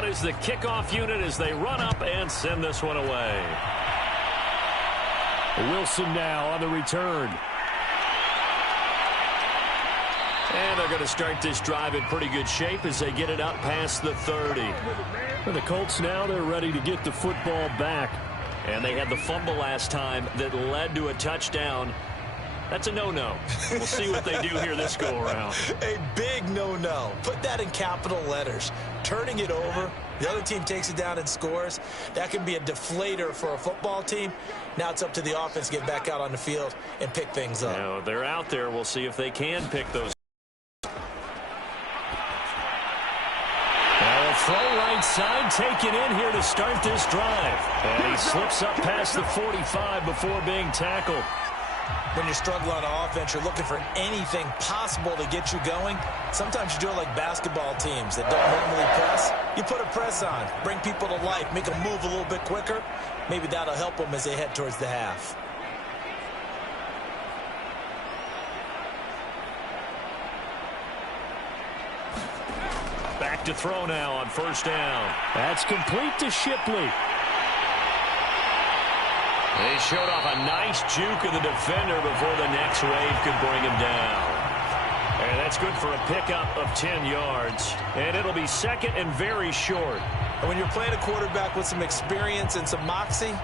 Is the kickoff unit as they run up and send this one away. Wilson now on the return. And they're going to start this drive in pretty good shape as they get it up past the 30. For the Colts now, they're ready to get the football back. And they had the fumble last time that led to a touchdown. That's a no-no. We'll see what they do here this go-around. A big no-no. Put that in capital letters. Turning it over, the other team takes it down and scores. That can be a deflator for a football team. Now it's up to the offense to get back out on the field and pick things up. Now, they're out there. We'll see if they can pick those. Now a throw right side taken in here to start this drive. And he slips up past the 45 before being tackled. When you're struggling on offense, you're looking for anything possible to get you going. Sometimes you do it like basketball teams that don't normally press. You put a press on, bring people to life, make them move a little bit quicker. Maybe that'll help them as they head towards the half. Back to throw now on first down. That's complete to Shipley. They showed off a nice juke of the defender before the next wave could bring him down. And that's good for a pickup of 10 yards. And it'll be second and very short. And when you're playing a quarterback with some experience and some moxie,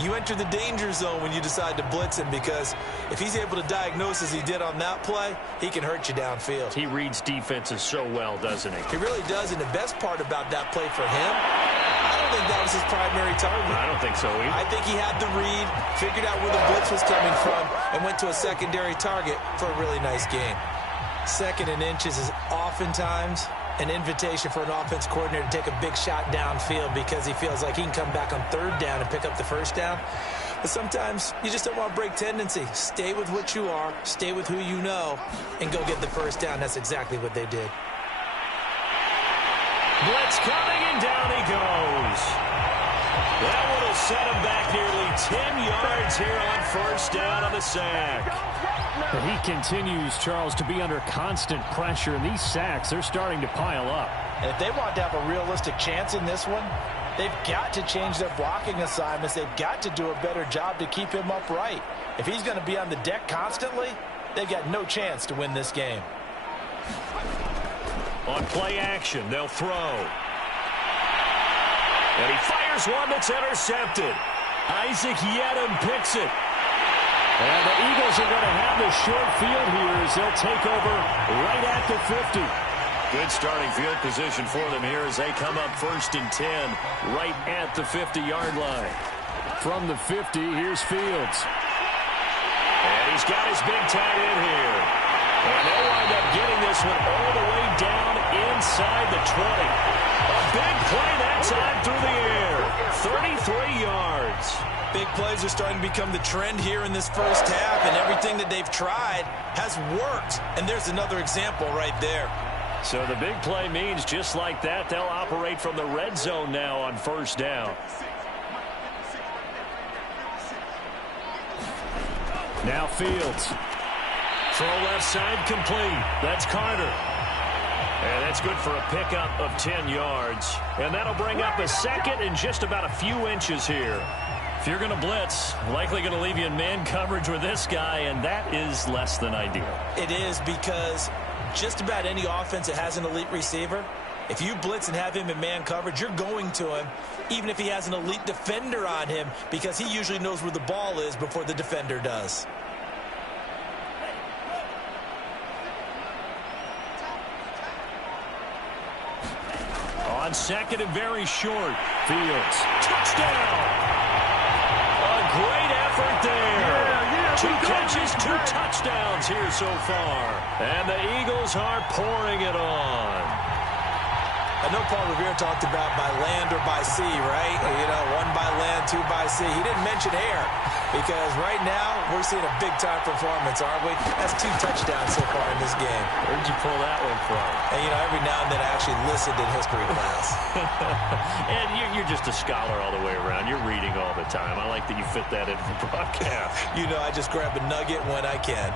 you enter the danger zone when you decide to blitz him, because if he's able to diagnose as he did on that play, he can hurt you downfield. He reads defenses so well, doesn't he? He really does, and the best part about that play for him, I don't think that was his primary target. I don't think so either. I think he had the read, figured out where the blitz was coming from, and went to a secondary target for a really nice game. Second and inches is oftentimes an invitation for an offense coordinator to take a big shot downfield because he feels like he can come back on third down and pick up the first down. But sometimes you just don't want to break tendency. Stay with what you are, stay with who you know, and go get the first down. That's exactly what they did. Blitz coming, and down he goes. That one will set him back nearly 10 yards here on first down on the sack. He continues, Charles, to be under constant pressure, and these sacks, they're starting to pile up. And if they want to have a realistic chance in this one, they've got to change their blocking assignments. They've got to do a better job to keep him upright. If he's going to be on the deck constantly, they've got no chance to win this game. On play action, they'll throw. And he fires one that's intercepted. Isaac Yedem picks it. And the Eagles are going to have the short field here as they'll take over right at the 50. Good starting field position for them here as they come up first and 10 right at the 50-yard line. From the 50, here's Fields. And he's got his big tight end here. And they'll wind up getting this one all the way down inside the 20. A big play that time through the air. 33 yards. Big plays are starting to become the trend here in this first half, and everything that they've tried has worked. And there's another example right there. So the big play means just like that, they'll operate from the red zone now on first down. Now Fields. Throw left side complete. That's Carter. And that's good for a pickup of 10 yards. And that'll bring up a second and just about a few inches here. If you're going to blitz, likely going to leave you in man coverage with this guy, and that is less than ideal. It is, because just about any offense that has an elite receiver, if you blitz and have him in man coverage, you're going to him, even if he has an elite defender on him, because he usually knows where the ball is before the defender does. On second and very short, Fields. Touchdown! A great effort there. 2 catches, 2 touchdowns here so far. And the Eagles are pouring it on. I know Paul Revere talked about by land or by sea, right? You know, 1 by land, 2 by sea. He didn't mention air, because right now we're seeing a big-time performance, aren't we? That's 2 touchdowns so far in this game. Where'd you pull that one from? And, you know, every now and then I actually listened in history class. And you're just a scholar all the way around. You're reading all the time. I like that you fit that into the broadcast. You know, I just grab a nugget when I can.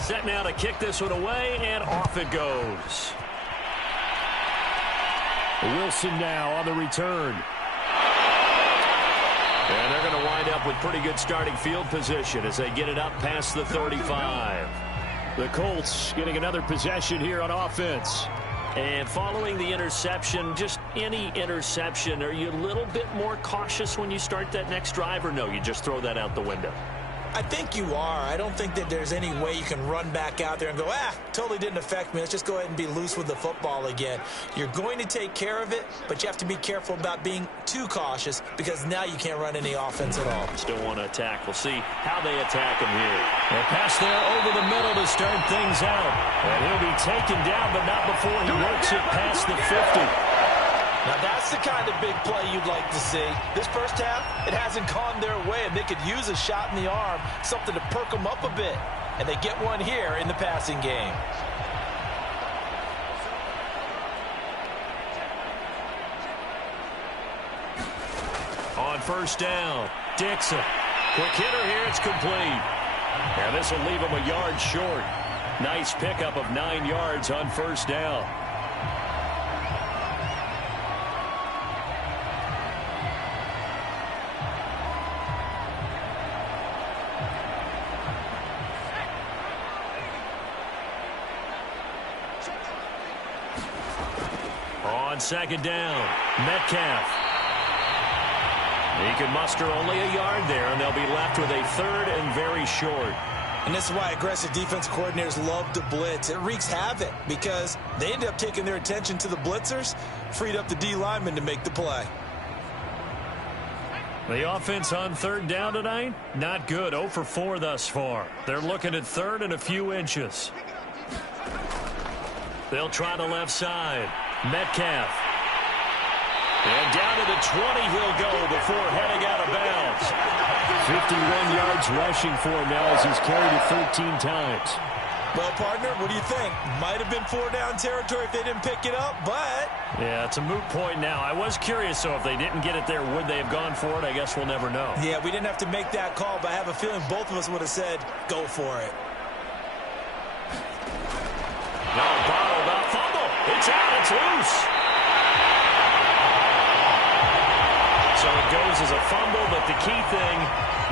Set now to kick this one away, and off it goes. Wilson now on the return. And they're going to wind up with pretty good starting field position as they get it up past the 35. The Colts getting another possession here on offense. And following the interception, just any interception, are you a little bit more cautious when you start that next drive, or no, you just throw that out the window? I think you are. I don't think that there's any way you can run back out there and go, totally didn't affect me. Let's just go ahead and be loose with the football again. You're going to take care of it, but you have to be careful about being too cautious because now you can't run any offense at all. Still want to attack. We'll see how they attack him here. A pass there over the middle to start things out. And he'll be taken down, but not before he works it past the 50. Now, that's the kind of big play you'd like to see. This first half, it hasn't gone their way, and they could use a shot in the arm, something to perk them up a bit. And they get one here in the passing game. On first down, Dixon. Quick hitter here, it's complete. And this will leave him a yard short. Nice pickup of 9 yards on first down. On second down, Metcalf. He can muster only a yard there, and they'll be left with a third and very short. And this is why aggressive defense coordinators love to blitz. It wreaks havoc because they end up taking their attention to the blitzers, freed up the D lineman to make the play. The offense on third down tonight, not good. 0 for 4 thus far. They're looking at third and a few inches. They'll try the left side. Metcalf. And down to the 20 he'll go before heading out of bounds. 51 yards rushing for him now as he's carried it 13 times. Well, partner, what do you think? Might have been 4-down territory if they didn't pick it up, but... Yeah, it's a moot point now. I was curious, so if they didn't get it there, would they have gone for it? I guess we'll never know. Yeah, we didn't have to make that call, but I have a feeling both of us would have said, go for it. No, bottle about fumble. It's out. It's loose. So it goes as a fumble, but the key thing,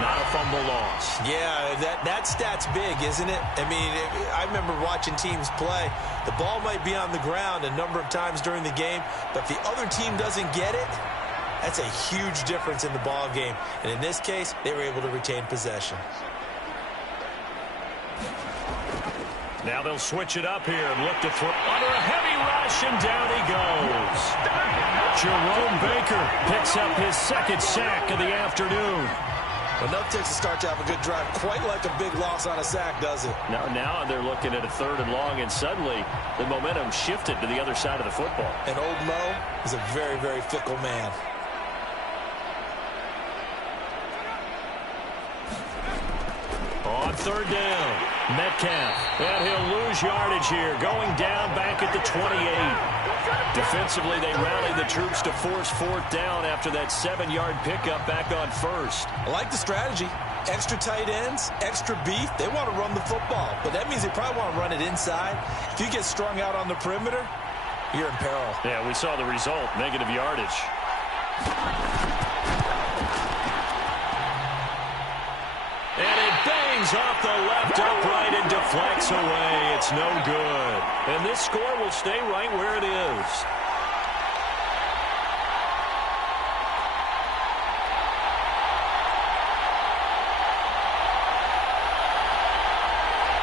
not a fumble loss. Yeah, that stat's big, isn't it? I mean, I remember watching teams play. The ball might be on the ground a number of times during the game, but if the other team doesn't get it, that's a huge difference in the ball game. And in this case, they were able to retain possession. Now they'll switch it up here and look to throw under a heavy rush, and down he goes. Jerome Baker picks up his second sack of the afternoon. Enough takes a start to have a good drive, quite like a big loss on a sack, does it? Now they're looking at a third and long, and suddenly the momentum shifted to the other side of the football. And old Mo is a very, very fickle man. On third down, Metcalf. And he'll lose yardage here, going down back at the 28. Defensively, they rallied the troops to force fourth down after that 7-yard pickup back on first. I like the strategy. Extra tight ends, extra beef. They want to run the football, but that means they probably want to run it inside. If you get strung out on the perimeter, you're in peril. Yeah, we saw the result, negative yardage. And it bangs off the left upright and deflects away. It's no good. And this score will stay right where it is.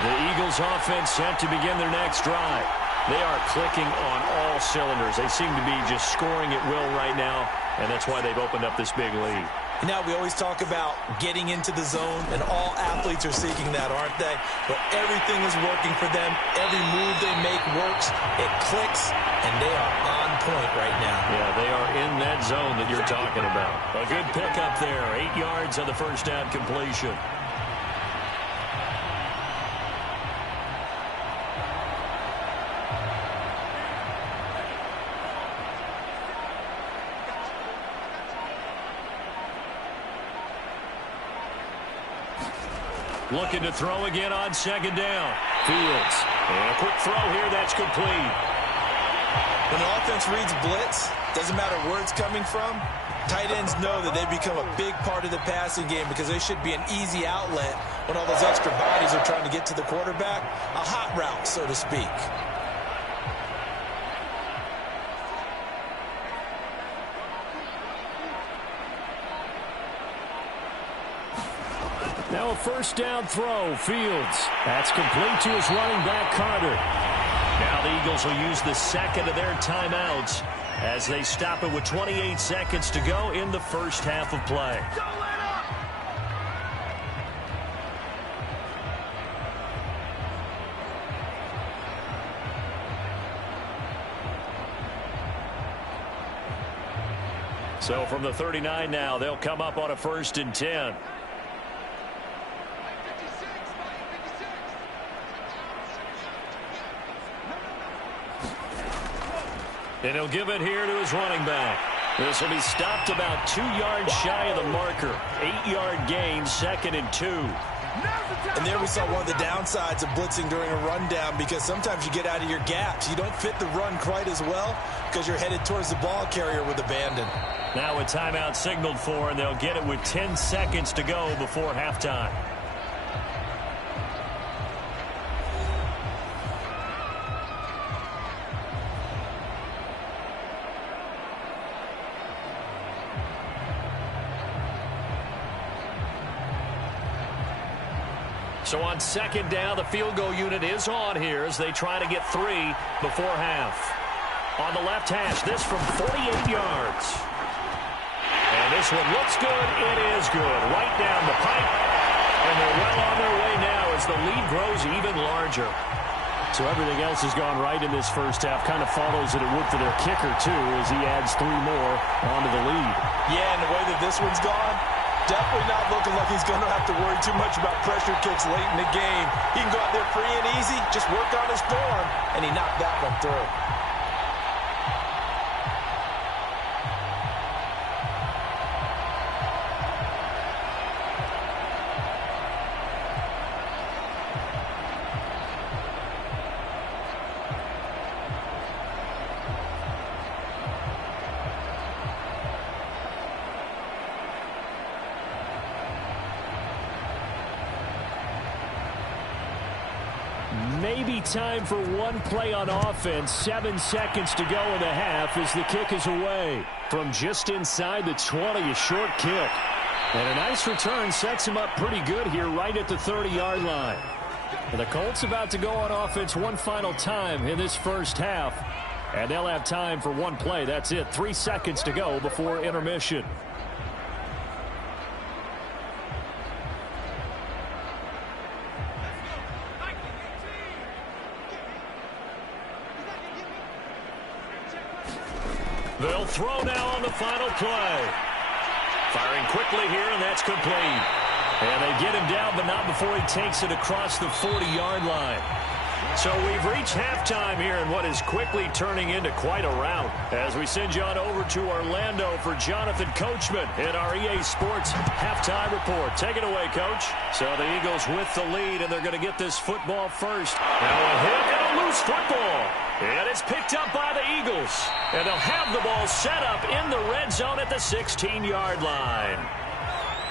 The Eagles offense set to begin their next drive. They are clicking on all cylinders. They seem to be just scoring at will right now, and that's why they've opened up this big lead. Now, we always talk about getting into the zone, and all athletes are seeking that, aren't they? But everything is working for them. Every move they make works. It clicks, and they are on point right now. Yeah, they are in that zone that you're talking about. A good pickup there. 8 yards on the first down completion. Looking to throw again on second down. Fields. And a quick throw here. That's complete. When the offense reads blitz, doesn't matter where it's coming from, tight ends know that they become a big part of the passing game because they should be an easy outlet when all those extra bodies are trying to get to the quarterback. A hot route, so to speak. Now a first down throw. Fields. That's complete to his running back, Carter. Now the Eagles will use the second of their timeouts as they stop it with 28 seconds to go in the first half of play. So from the 39 now, they'll come up on a 1st and 10. And he'll give it here to his running back. This will be stopped about 2 yards shy of the marker. 8-yard gain, 2nd and 2. And there we saw one of the downsides of blitzing during a rundown, because sometimes you get out of your gaps. You don't fit the run quite as well because you're headed towards the ball carrier with abandon. Now a timeout signaled for, and they'll get it with 10 seconds to go before halftime. So on 2nd down, the field goal unit is on here as they try to get 3 before half. On the left hash, this from 48 yards. And this one looks good. It is good. Right down the pipe. And they're well on their way now as the lead grows even larger. So everything else has gone right in this first half. Kind of follows that it would for their kicker, too, as he adds 3 more onto the lead. Yeah, and the way that this one's gone, definitely not looking like he's going to have to worry too much about pressure kicks late in the game. He can go out there free and easy, just work on his form, and he knocked that one through. Maybe time for one play on offense. 7 seconds to go in the half as the kick is away. From just inside the 20, a short kick. And a nice return sets him up pretty good here right at the 30-yard line. And the Colts about to go on offense one final time in this first half. And they'll have time for one play. That's it. 3 seconds to go before intermission. They'll throw now on the final play. Firing quickly here, and that's complete. And they get him down, but not before he takes it across the 40-yard line. So we've reached halftime here in what is quickly turning into quite a rout as we send you on over to Orlando for Jonathan Coachman in our EA Sports halftime report. Take it away, Coach. So the Eagles with the lead, and they're going to get this football first. Now a hit and a loose football. And it's picked up by the Eagles. And they'll have the ball set up in the red zone at the 16-yard line.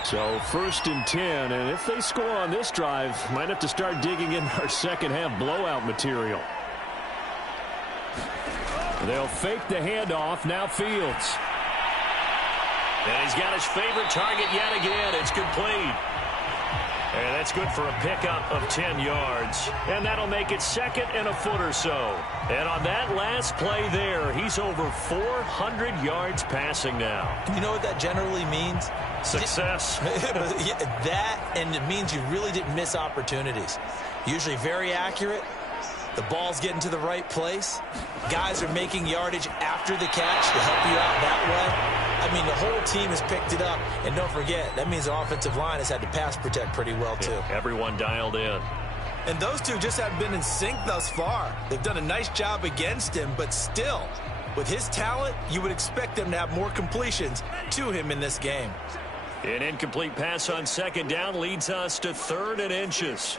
So 1st and 10, and if they score on this drive, might have to start digging in our second half blowout material. They'll fake the handoff. Now Fields. And he's got his favorite target yet again. It's complete. And that's good for a pickup of 10 yards. And that'll make it 2nd and a foot or so. And on that last play there, he's over 400 yards passing now. You know what that generally means? Success. That, and it means you really didn't miss opportunities. Usually very accurate. The ball's getting to the right place. Guys are making yardage after the catch to help you out that way. I mean, the whole team has picked it up. And don't forget, that means the offensive line has had to pass protect pretty well, too. Yeah, everyone dialed in. And those two just haven't been in sync thus far. They've done a nice job against him, but still, with his talent, you would expect them to have more completions to him in this game. An incomplete pass on 2nd down leads us to 3rd and inches.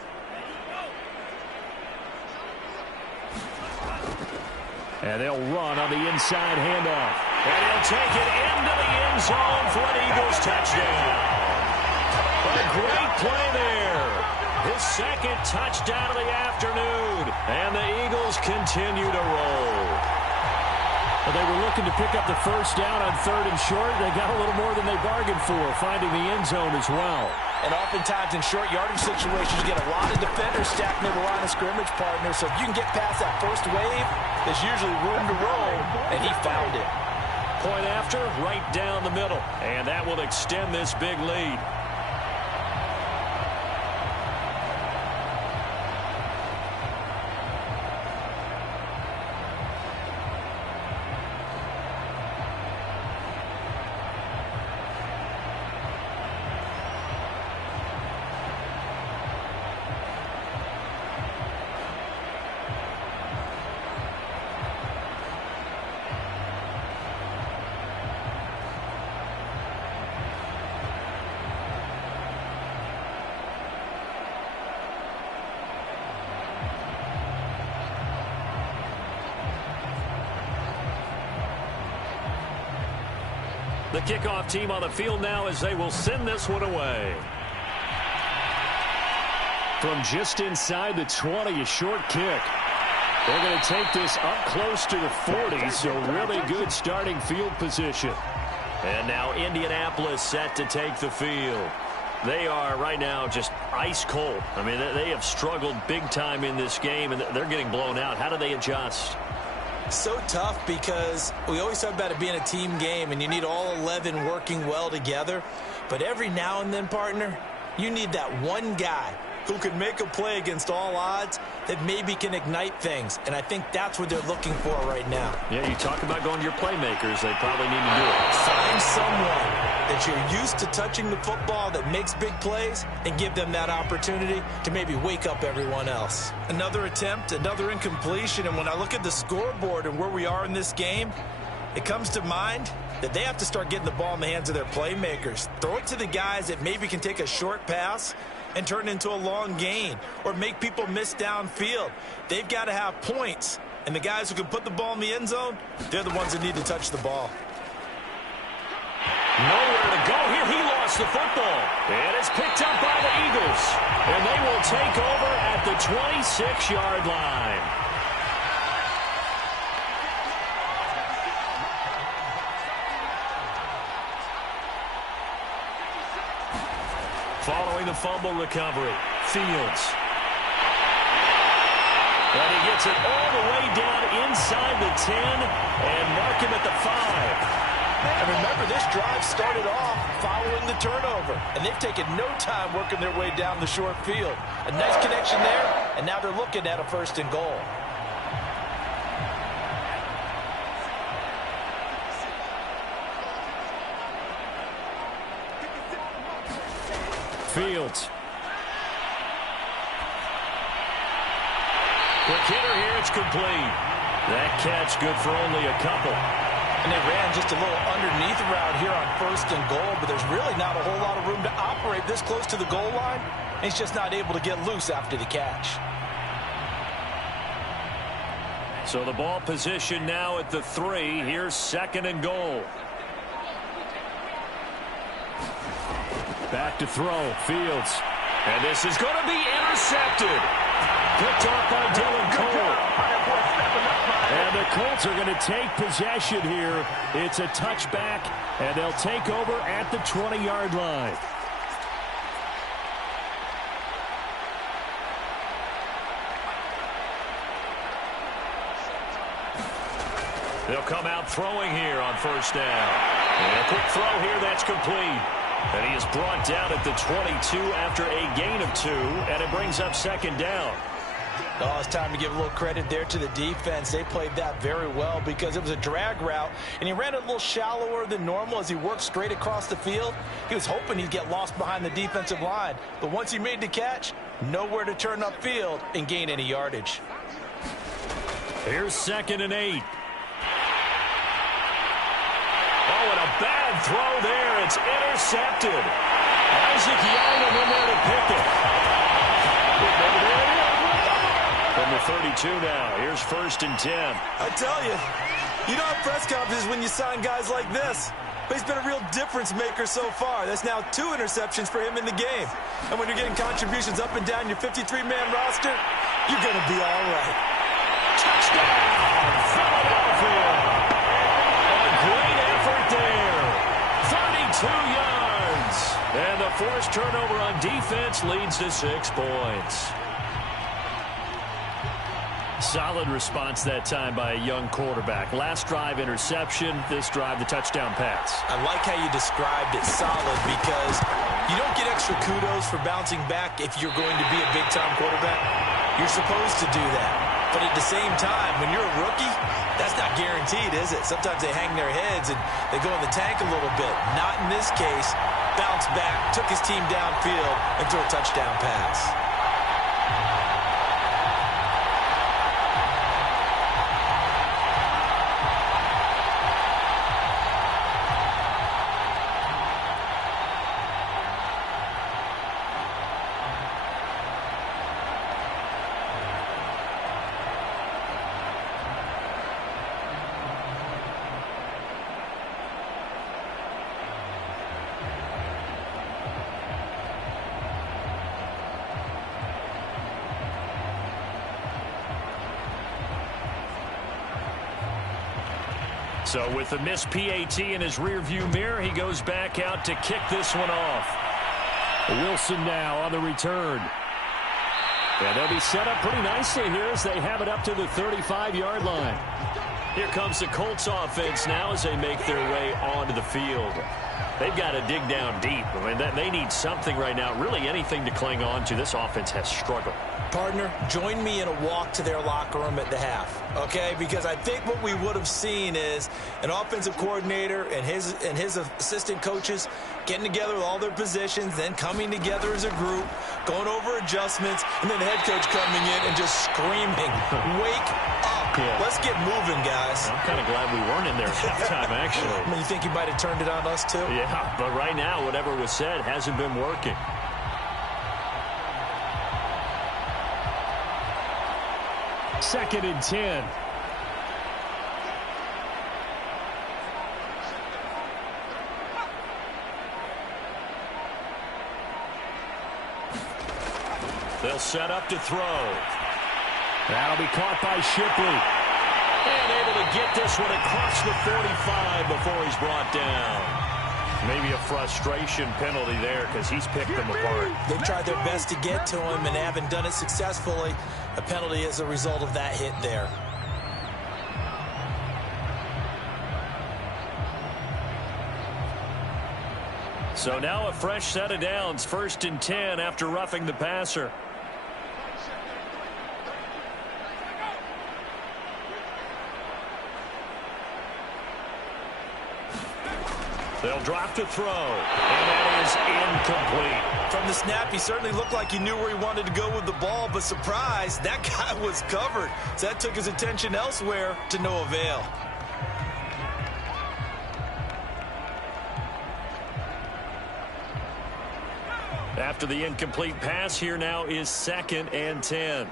And they'll run on the inside handoff. And he'll take it into the end zone for an Eagles touchdown. A great play there. His 2nd touchdown of the afternoon. And the Eagles continue to roll. Well, they were looking to pick up the first down on 3rd and short. They got a little more than they bargained for, finding the end zone as well. And oftentimes in short yardage situations, you get a lot of defenders stacking in the line of scrimmage, partner. So if you can get past that first wave, there's usually room to roll, and he found it. Point after, right down the middle. And that will extend this big lead. The kickoff team on the field now as they will send this one away. From just inside the 20, a short kick. They're going to take this up close to the 40, so really good starting field position. And now Indianapolis set to take the field. They are right now just ice cold. I mean, they have struggled big time in this game, and they're getting blown out. How do they adjust? So tough because we always talk about it being a team game and you need all 11 working well together. But every now and then, partner, you need that one guy who can make a play against all odds that maybe can ignite things. And I think that's what they're looking for right now. Yeah, you talk about going to your playmakers. They probably need to do it. Find someone that you're used to touching the football that makes big plays and give them that opportunity to maybe wake up everyone else. Another attempt, another incompletion. And when I look at the scoreboard and where we are in this game, it comes to mind that they have to start getting the ball in the hands of their playmakers. Throw it to the guys that maybe can take a short pass and turn it into a long gain or make people miss downfield. They've got to have points. And the guys who can put the ball in the end zone, they're the ones that need to touch the ball. Nowhere to go here. He lost the football. And it's picked up by the Eagles. And they will take over at the 26-yard line. Following the fumble recovery, Fields. And he gets it all the way down inside the 10 and mark him at the 5. And remember, this drive started off following the turnover. And they've taken no time working their way down the short field. A nice connection there, and now they're looking at a 1st and goal. Fields. Quick hitter here, it's complete. That catch good for only a couple. And they ran just a little underneath route here on 1st and goal, but there's really not a whole lot of room to operate this close to the goal line. And he's just not able to get loose after the catch. So the ball position now at the 3. Here's 2nd and goal. Back to throw, Fields. And this is going to be intercepted. Picked off by Dylan Cole. And the Colts are going to take possession here. It's a touchback, and they'll take over at the 20-yard line. They'll come out throwing here on 1st down. And a quick throw here, that's complete. And he is brought down at the 22 after a gain of 2, and it brings up 2nd down. Oh, it's time to give a little credit there to the defense. They played that very well because it was a drag route, and he ran it a little shallower than normal as he worked straight across the field. He was hoping he'd get lost behind the defensive line, but once he made the catch, nowhere to turn upfield and gain any yardage. Here's 2nd and 8. Oh, and a bad throw there. It's intercepted. Isaac Young in there to pick it. From the 32 now. Here's 1st and 10. I tell you, you don't have press conferences when you sign guys like this. But he's been a real difference maker so far. That's now 2 interceptions for him in the game. And when you're getting contributions up and down your 53-man roster, you're going to be all right. Touchdown, Philadelphia. a forced turnover on defense leads to 6 points. Solid response that time by a young quarterback. Last drive, interception. This drive, the touchdown pass. I like how you described it, solid, because you don't get extra kudos for bouncing back if you're going to be a big-time quarterback. You're supposed to do that. But at the same time, when you're a rookie, that's not guaranteed, is it? Sometimes they hang their heads and they go in the tank a little bit. Not in this case. Bounced back, took his team downfield, and threw a touchdown pass. So with the missed PAT in his rearview mirror, he goes back out to kick this one off. Wilson now on the return. And they'll be set up pretty nicely here as they have it up to the 35-yard line. Here comes the Colts offense now as they make their way onto the field. They've got to dig down deep. I mean, they need something right now, really anything to cling on to. This offense has struggled. Partner, join me in a walk to their locker room at the half, okay? Because I think what we would have seen is an offensive coordinator and his assistant coaches getting together with all their positions, then coming together as a group, going over adjustments, and then the head coach coming in and just screaming, "Wake up. Yeah. Let's get moving, guys." I'm kind of glad we weren't in there at halftime, actually. I mean, you think you might have turned it on us, too? Yeah, but right now, whatever was said hasn't been working. Second and 10. They'll set up to throw. That'll be caught by Shipley. And able to get this one across the 45 before he's brought down. Maybe a frustration penalty there because he's picked them apart. They've tried their best to get to him and haven't done it successfully. A penalty as a result of that hit there. So now a fresh set of downs. 1st and 10 after roughing the passer. They'll drop to throw, and that is incomplete. From the snap, he certainly looked like he knew where he wanted to go with the ball, but surprise, that guy was covered. So that took his attention elsewhere to no avail. After the incomplete pass, here now is 2nd and 10.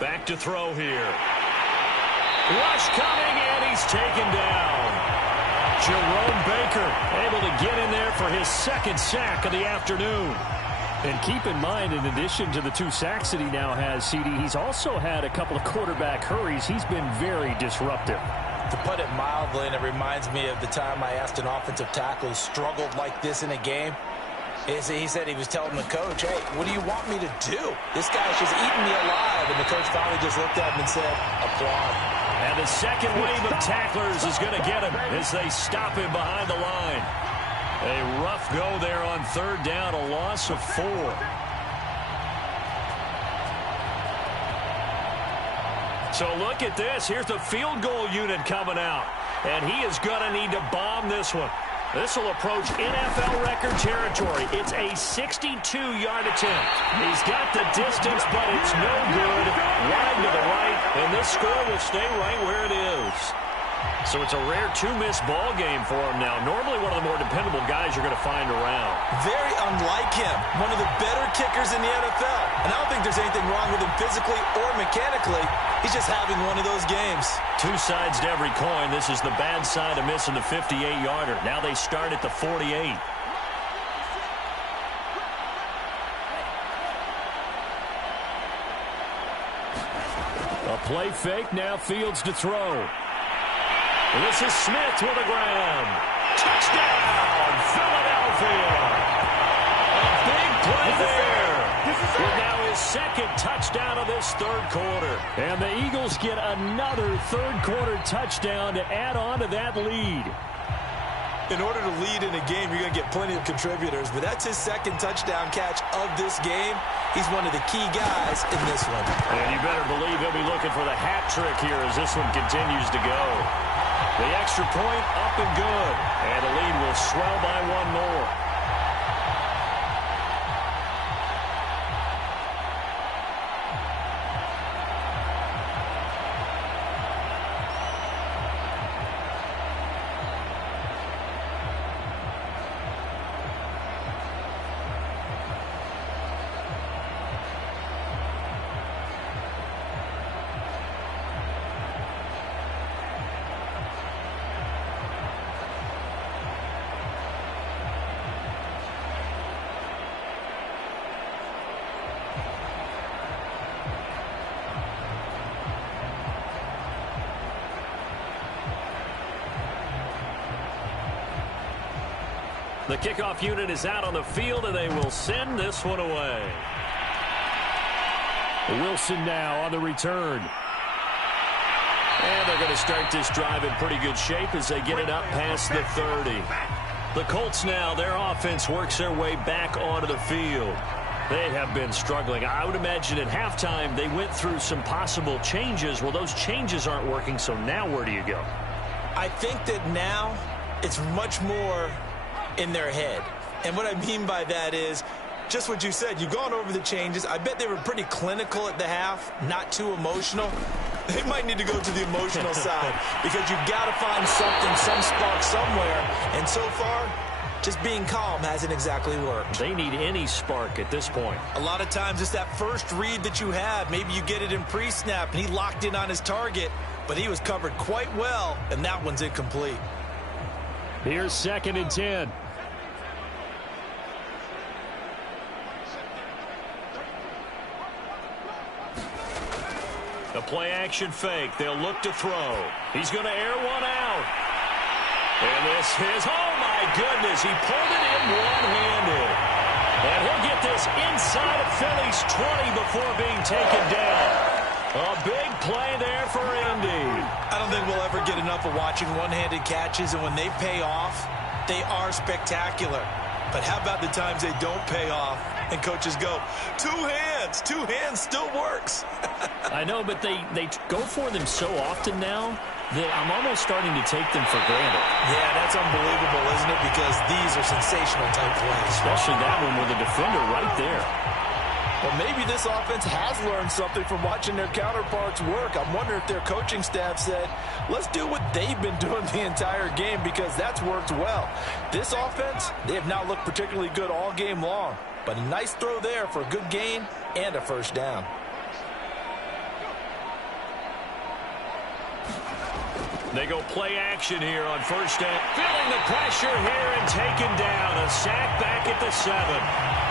Back to throw here. Rush coming, and he's taken down. Jerome Baker able to get in there for his 2nd sack of the afternoon. And keep in mind, in addition to the 2 sacks that he now has, CD, he's also had a couple of quarterback hurries. He's been very disruptive. To put it mildly, and it reminds me of the time I asked an offensive tackle who struggled like this in a game. He said he was telling the coach, "Hey, what do you want me to do? This guy's just eating me alive." And the coach finally just looked at him and said, "Applaud." And the second wave of tacklers is going to get him as they stop him behind the line. A rough go there on 3rd down, a loss of 4. So look at this. Here's the field goal unit coming out. And he is going to need to bomb this one. This will approach NFL record territory. It's a 62-yard attempt. He's got the distance, but it's no good. Wide to the right, and this score will stay right where it is. So it's a rare 2-miss ball game for him now. Normally one of the more dependable guys you're going to find around. Very unlike him. One of the better kickers in the NFL. And I don't think there's anything wrong with him physically or mechanically. He's just having one of those games. 2 sides to every coin. This is the bad side of missing the 58-yarder. Now they start at the 48. A play fake, now Fields to throw. This is Smith with a grab. Touchdown! second touchdown of this third quarter. And the Eagles get another third-quarter touchdown to add on to that lead. In order to lead in a game, you're going to get plenty of contributors, but that's his second touchdown catch of this game. He's one of the key guys in this one. And you better believe he'll be looking for the hat trick here as this one continues to go. The extra point up and good. And the lead will swell by one more. The kickoff unit is out on the field, and they will send this one away. Wilson now on the return. And they're going to start this drive in pretty good shape as they get it up past the 30. The Colts now, their offense works their way back onto the field. They have been struggling. I would imagine at halftime they went through some possible changes. Well, those changes aren't working, so now where do you go? I think that now it's much more in their head. And what I mean by that is just what you said. You've gone over the changes. I bet they were pretty clinical at the half, not too emotional. They might need to go to the emotional side because you've got to find something, some spark somewhere. And so far, just being calm hasn't exactly worked. They need any spark at this point. A lot of times it's that first read that you have. Maybe you get it in pre-snap and he locked in on his target, but he was covered quite well, and that one's incomplete. Here's 2nd and 10. A play-action fake. They'll look to throw. He's going to air one out. And this is, oh my goodness, he pulled it in one-handed. And he'll get this inside of Philly's 20 before being taken down. A big play there for Indy. I don't think we'll ever get enough of watching one-handed catches, and when they pay off, they are spectacular. But how about the times they don't pay off and coaches go, two hands still works. I know, but they go for them so often now that I'm almost starting to take them for granted. Yeah, that's unbelievable, isn't it? Because these are sensational type plays. Especially that one with the defender right there. Well, maybe this offense has learned something from watching their counterparts work. I'm wondering if their coaching staff said, let's do what they've been doing the entire game because that's worked well. This offense, they have not looked particularly good all game long. But a nice throw there for a good gain and a first down. They go play action here on first down. Feeling the pressure here and taken down. A sack back at the 7.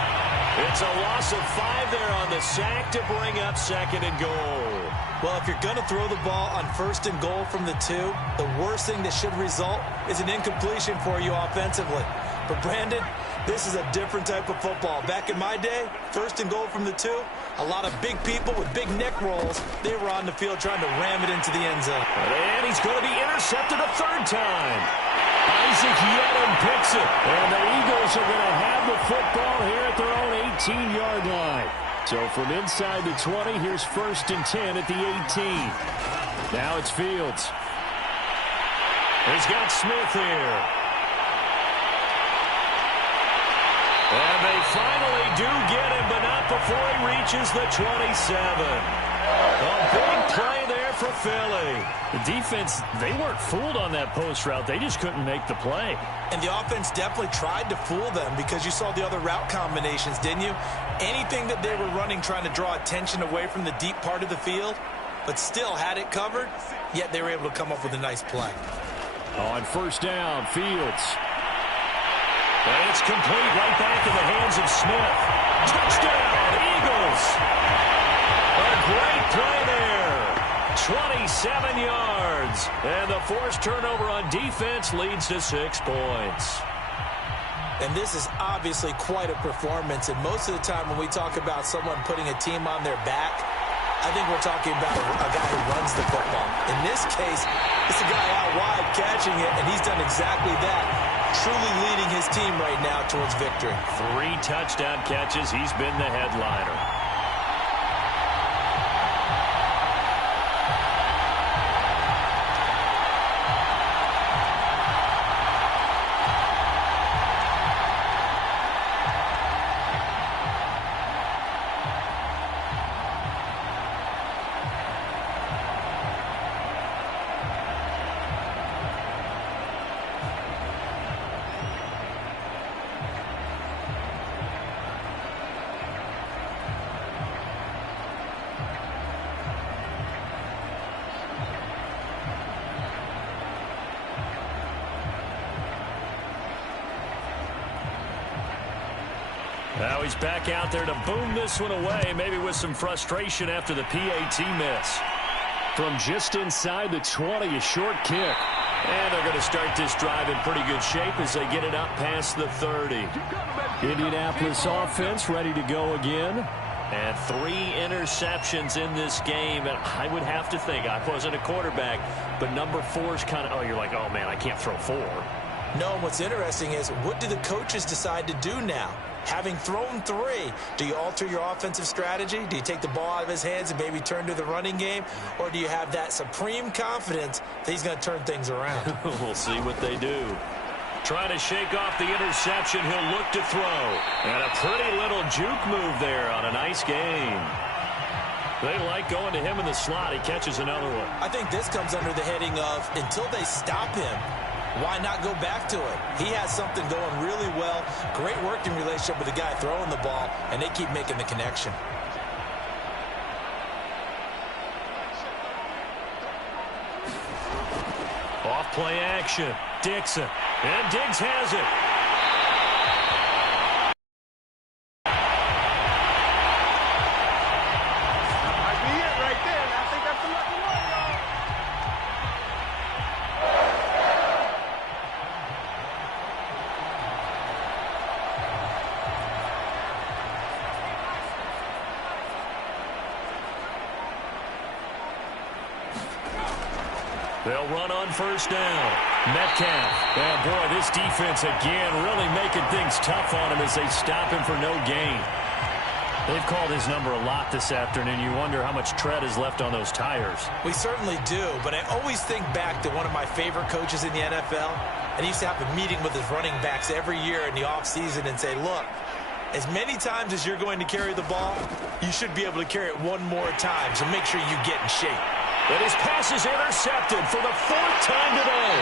It's a loss of 5 there on the sack to bring up 2nd and goal. Well, if you're going to throw the ball on 1st and goal from the 2, the worst thing that should result is an incompletion for you offensively. But Brandon, this is a different type of football. Back in my day, 1st and goal from the 2, a lot of big people with big neck rolls, they were on the field trying to ram it into the end zone. And he's going to be intercepted a 3rd time. Isaac Yedem picks it. And the Eagles are going to have the football here at their own 18-yard line. So from inside the 20, here's 1st and 10 at the 18. Now it's Fields. He's got Smith here. And they finally do get him, but not before he reaches the 27. A big play there for Philly. The defense, they weren't fooled on that post route. They just couldn't make the play. And the offense definitely tried to fool them because you saw the other route combinations, didn't you? Anything that they were running trying to draw attention away from the deep part of the field, but still had it covered, yet they were able to come up with a nice play. On 1st down, Fields. And it's complete right back in the hands of Smith. Touchdown, Eagles. A great play there. 27 yards. And the forced turnover on defense leads to 6 points. And this is obviously quite a performance. And most of the time when we talk about someone putting a team on their back, I think we're talking about a guy who runs the football. In this case, it's a guy out wide catching it, and he's done exactly that, truly leading his team right now towards victory. 3 touchdown catches. He's been the headliner. Now he's back out there to boom this one away, maybe with some frustration after the PAT miss. From just inside the 20, a short kick. And they're going to start this drive in pretty good shape as they get it up past the 30. Indianapolis offense ready to go again. And 3 interceptions in this game. And I would have to think, I wasn't a quarterback, but number 4 is kind of, oh, you're like, oh, man, I can't throw 4. No, what's interesting is, what do the coaches decide to do now? Having thrown 3, do you alter your offensive strategy? Do you take the ball out of his hands and maybe turn to the running game? Or do you have that supreme confidence that he's going to turn things around? We'll see what they do. Trying to shake off the interception. He'll look to throw. And a pretty little juke move there on a nice game. They like going to him in the slot. He catches another one. I think this comes under the heading of, until they stop him, why not go back to it? He has something going really well. Great working relationship with the guy throwing the ball, and they keep making the connection. Off play action. Dixon. And Diggs has it. That might be it right there. I think that's the lucky one, y'all. They'll run on first down. Metcalf. And boy, this defense again really making things tough on him as they stop him for no gain. They've called his number a lot this afternoon. You wonder how much tread is left on those tires. We certainly do, but I always think back to one of my favorite coaches in the NFL, and he used to have a meeting with his running backs every year in the offseason and say, look, as many times as you're going to carry the ball, you should be able to carry it one more time, so make sure you get in shape. And his pass is intercepted for the 4th time today.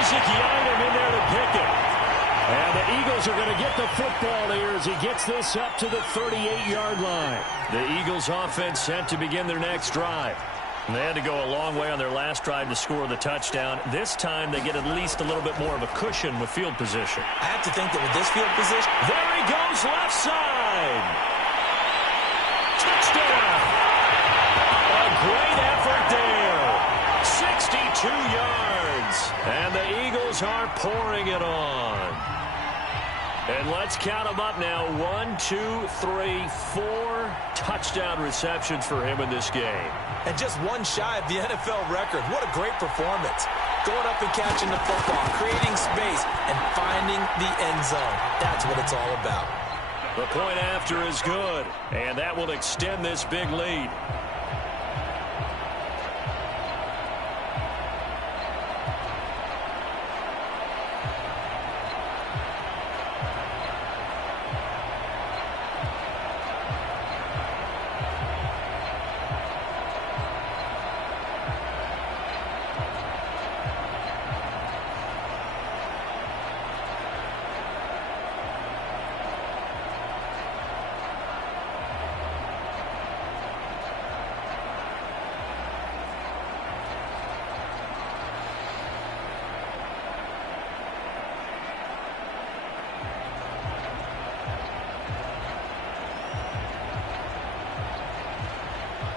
Isaac Yianum in there to pick it. And the Eagles are going to get the football here as he gets this up to the 38-yard line. The Eagles offense set to begin their next drive. And they had to go a long way on their last drive to score the touchdown. This time they get at least a little bit more of a cushion with field position. I have to think that with this field position, there he goes left side. Touchdown. A great effort there. 62 yards. And the Eagles are pouring it on. And let's count them up now. 1, 2, 3, 4 touchdown receptions for him in this game. And just one shy of the NFL record. What a great performance. Going up and catching the football, creating space, and finding the end zone. That's what it's all about. The point after is good, and that will extend this big lead.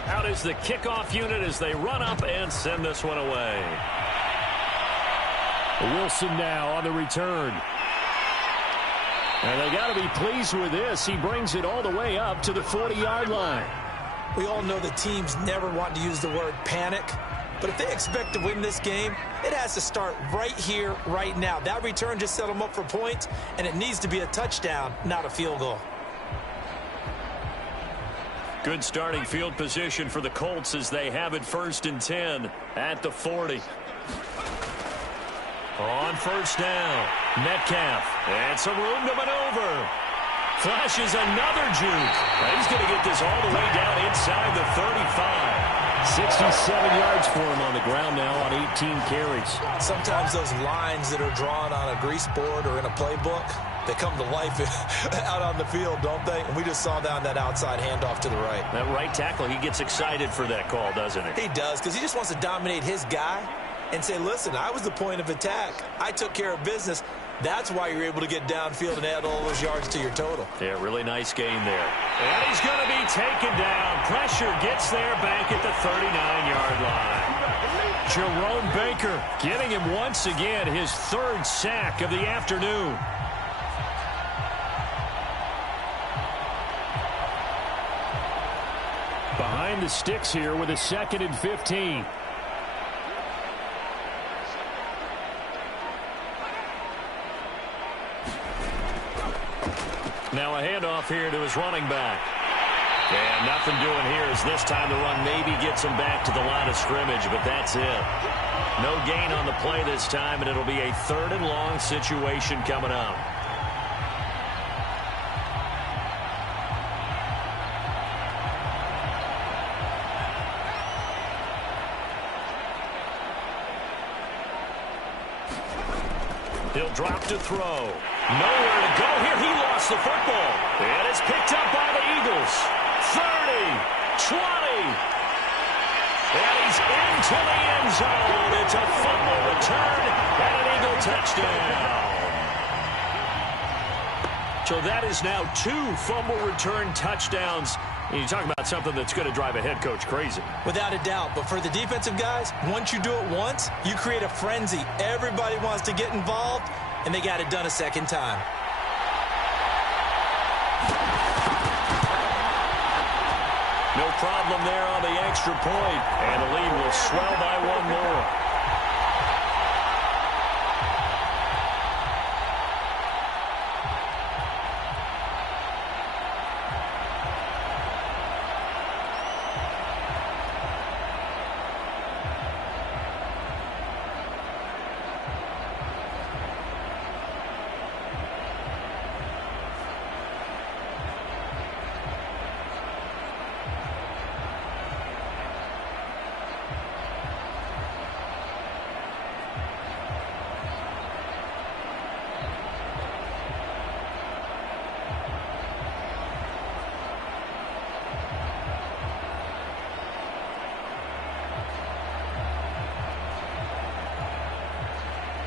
Out is the kickoff unit as they run up and send this one away. Wilson now on the return. And they got to be pleased with this. He brings it all the way up to the 40-yard line. We all know the teams never want to use the word panic, but if they expect to win this game, it has to start right here, right now. That return just set them up for points, and it needs to be a touchdown, not a field goal. Good starting field position for the Colts as they have it 1st and 10 at the 40. On 1st down, Metcalf. And some room to maneuver. Flashes another juke. He's going to get this all the way down inside the 35. 67 yards for him on the ground now on 18 carries. Sometimes those lines that are drawn on a grease board or in a playbook, they come to life out on the field, don't they? And we just saw down that outside handoff to the right. That right tackle, he gets excited for that call, doesn't he? He does, because he just wants to dominate his guy and say, listen, I was the point of attack. I took care of business. That's why you're able to get downfield and add all those yards to your total. Yeah, really nice gain there. And he's going to be taken down. Pressure gets there back at the 39-yard line. Jerome Baker getting him once again, his 3rd sack of the afternoon. Behind the sticks here with a 2nd and 15. Now a handoff here to his running back. And nothing doing here as this time the run maybe gets him back to the line of scrimmage, but that's it. No gain on the play this time, and it'll be a 3rd and long situation coming up. He'll drop to throw. Nowhere to go here. He lost the football. And it's picked up by the Eagles. 30, 20. And he's into the end zone. It's a fumble return and an Eagle touchdown. So that is now 2 fumble return touchdowns. And you talk about something that's going to drive a head coach crazy. Without a doubt. But for the defensive guys, once you do it once, you create a frenzy. Everybody wants to get involved, and they got it done a 2nd time. No problem there on the extra point. And the lead will swell by 1 more.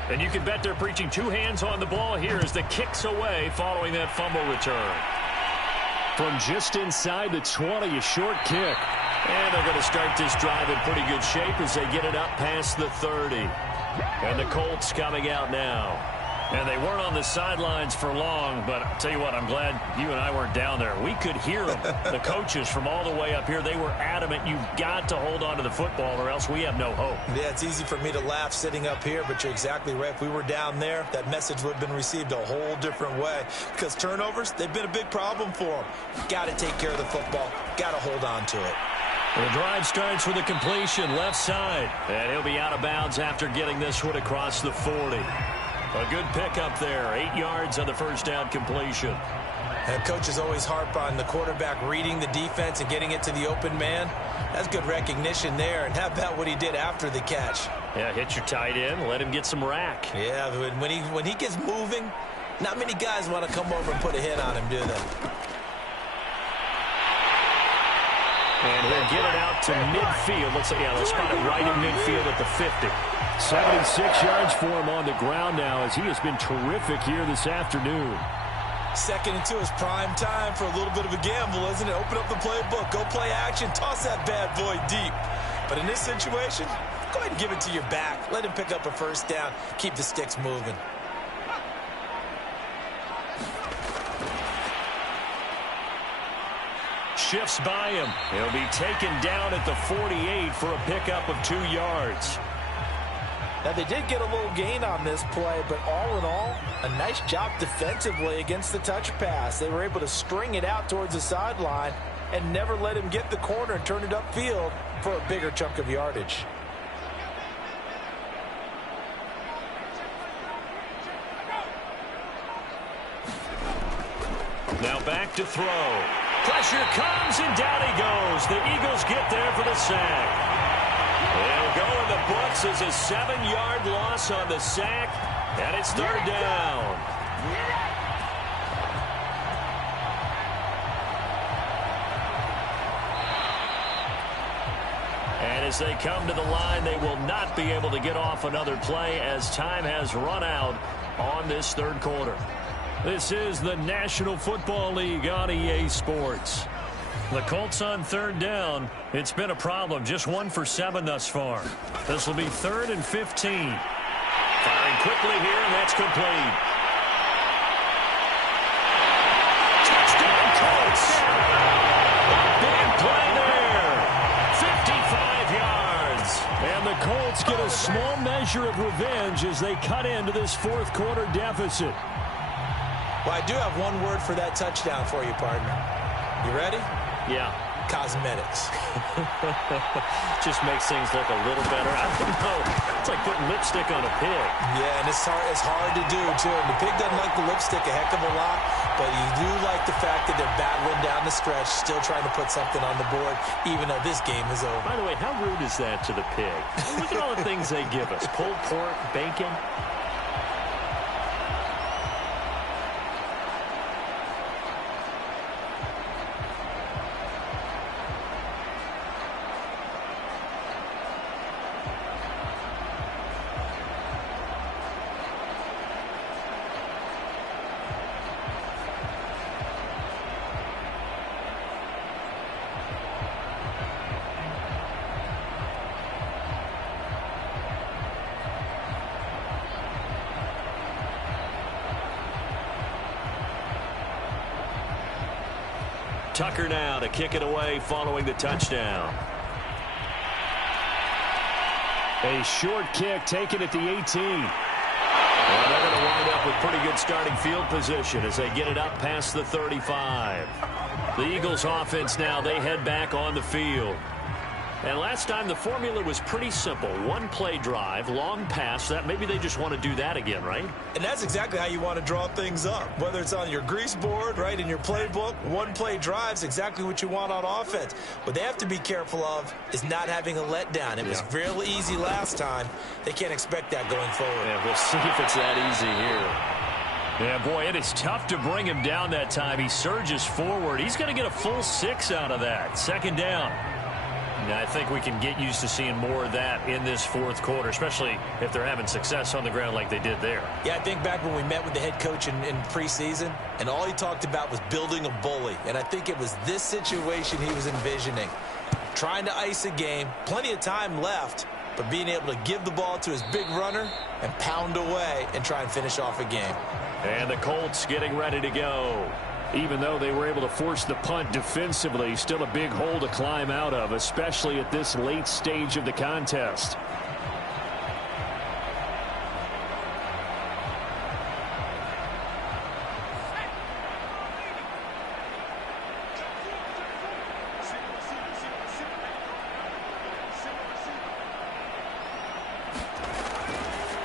And you can bet they're preaching 2 hands on the ball here as the kick's away following that fumble return. From just inside the 20, a short kick. And they're going to start this drive in pretty good shape as they get it up past the 30. And the Colts coming out now. And they weren't on the sidelines for long, but I'll tell you what, I'm glad you and I weren't down there. We could hear them, the coaches from all the way up here. They were adamant, you've got to hold on to the football or else we have no hope. Yeah, it's easy for me to laugh sitting up here, but you're exactly right. If we were down there, that message would have been received a whole different way. Because turnovers, they've been a big problem for them. Got to take care of the football. Got to hold on to it. The drive starts with a completion left side. And he'll be out of bounds after getting this one across the 40. A good pickup there. 8 yards on the first down completion. And coaches always harp on the quarterback reading the defense and getting it to the open man. That's good recognition there. And how about what he did after the catch? Yeah, hit your tight end. Let him get some rack. Yeah, when he gets moving, not many guys want to come over and put a hit on him, do they? And he'll get it out to midfield. Looks like, yeah, they'll spot it right in midfield at the 50. 76 yards for him on the ground now as he has been terrific here this afternoon. 2nd and 2 is prime time for a little bit of a gamble, isn't it? Open up the playbook, go play action, toss that bad boy deep. But in this situation, go ahead and give it to your back. Let him pick up a first down, keep the sticks moving. shifts by him. He'll be taken down at the 48 for a pickup of 2 yards. Now, they did get a little gain on this play, but all in all, a nice job defensively against the touch pass. They were able to string it out towards the sideline and never let him get the corner and turn it upfield for a bigger chunk of yardage. Now back to throw. Pressure comes, and down he goes. The Eagles get there for the sack. It'll go in the books as a 7-yard loss on the sack, and it's 3rd down. And as they come to the line, they will not be able to get off another play as time has run out on this 3rd quarter. This is the National Football League on EA Sports. The Colts on 3rd down. It's been a problem. Just 1 for 7 thus far. This will be 3rd and 15. Firing quickly here, and that's complete. Touchdown Colts! A big play there. 55 yards. And the Colts get a small measure of revenge as they cut into this 4th quarter deficit. Well, I do have one word for that touchdown for you, partner. You ready? Yeah. Cosmetics. Just makes things look a little better. I don't know. It's like putting lipstick on a pig. Yeah, and it's hard to do, too. And the pig doesn't like the lipstick a heck of a lot, but you do like the fact that they're battling down the stretch, still trying to put something on the board, even though this game is over. By the way, how rude is that to the pig? Look at all the things they give us. Pulled pork, bacon. Tucker now to kick it away following the touchdown. A short kick taken at the 18. Well, they're going to wind up with pretty good starting field position as they get it up past the 35. The Eagles offense now, they head back on the field. And last time the formula was pretty simple. 1-play drive, long pass. That maybe they just want to do that again, right? And that's exactly how you want to draw things up. Whether it's on your grease board, right, in your playbook, 1-play drive's exactly what you want on offense. What they have to be careful of is not having a letdown. It was real easy last time. They can't expect that going forward. Yeah, we'll see if it's that easy here. Yeah, boy, it is tough to bring him down that time. He surges forward. He's going to get a full 6 out of that. 2nd down. Now, I think we can get used to seeing more of that in this 4th quarter, especially if they're having success on the ground like they did there. Yeah, I think back when we met with the head coach in preseason, and all he talked about was building a bully. And I think it was this situation he was envisioning. Trying to ice a game, plenty of time left, but being able to give the ball to his big runner and pound away and try and finish off a game. And the Colts getting ready to go. Even though they were able to force the punt defensively, still a big hole to climb out of, especially at this late stage of the contest.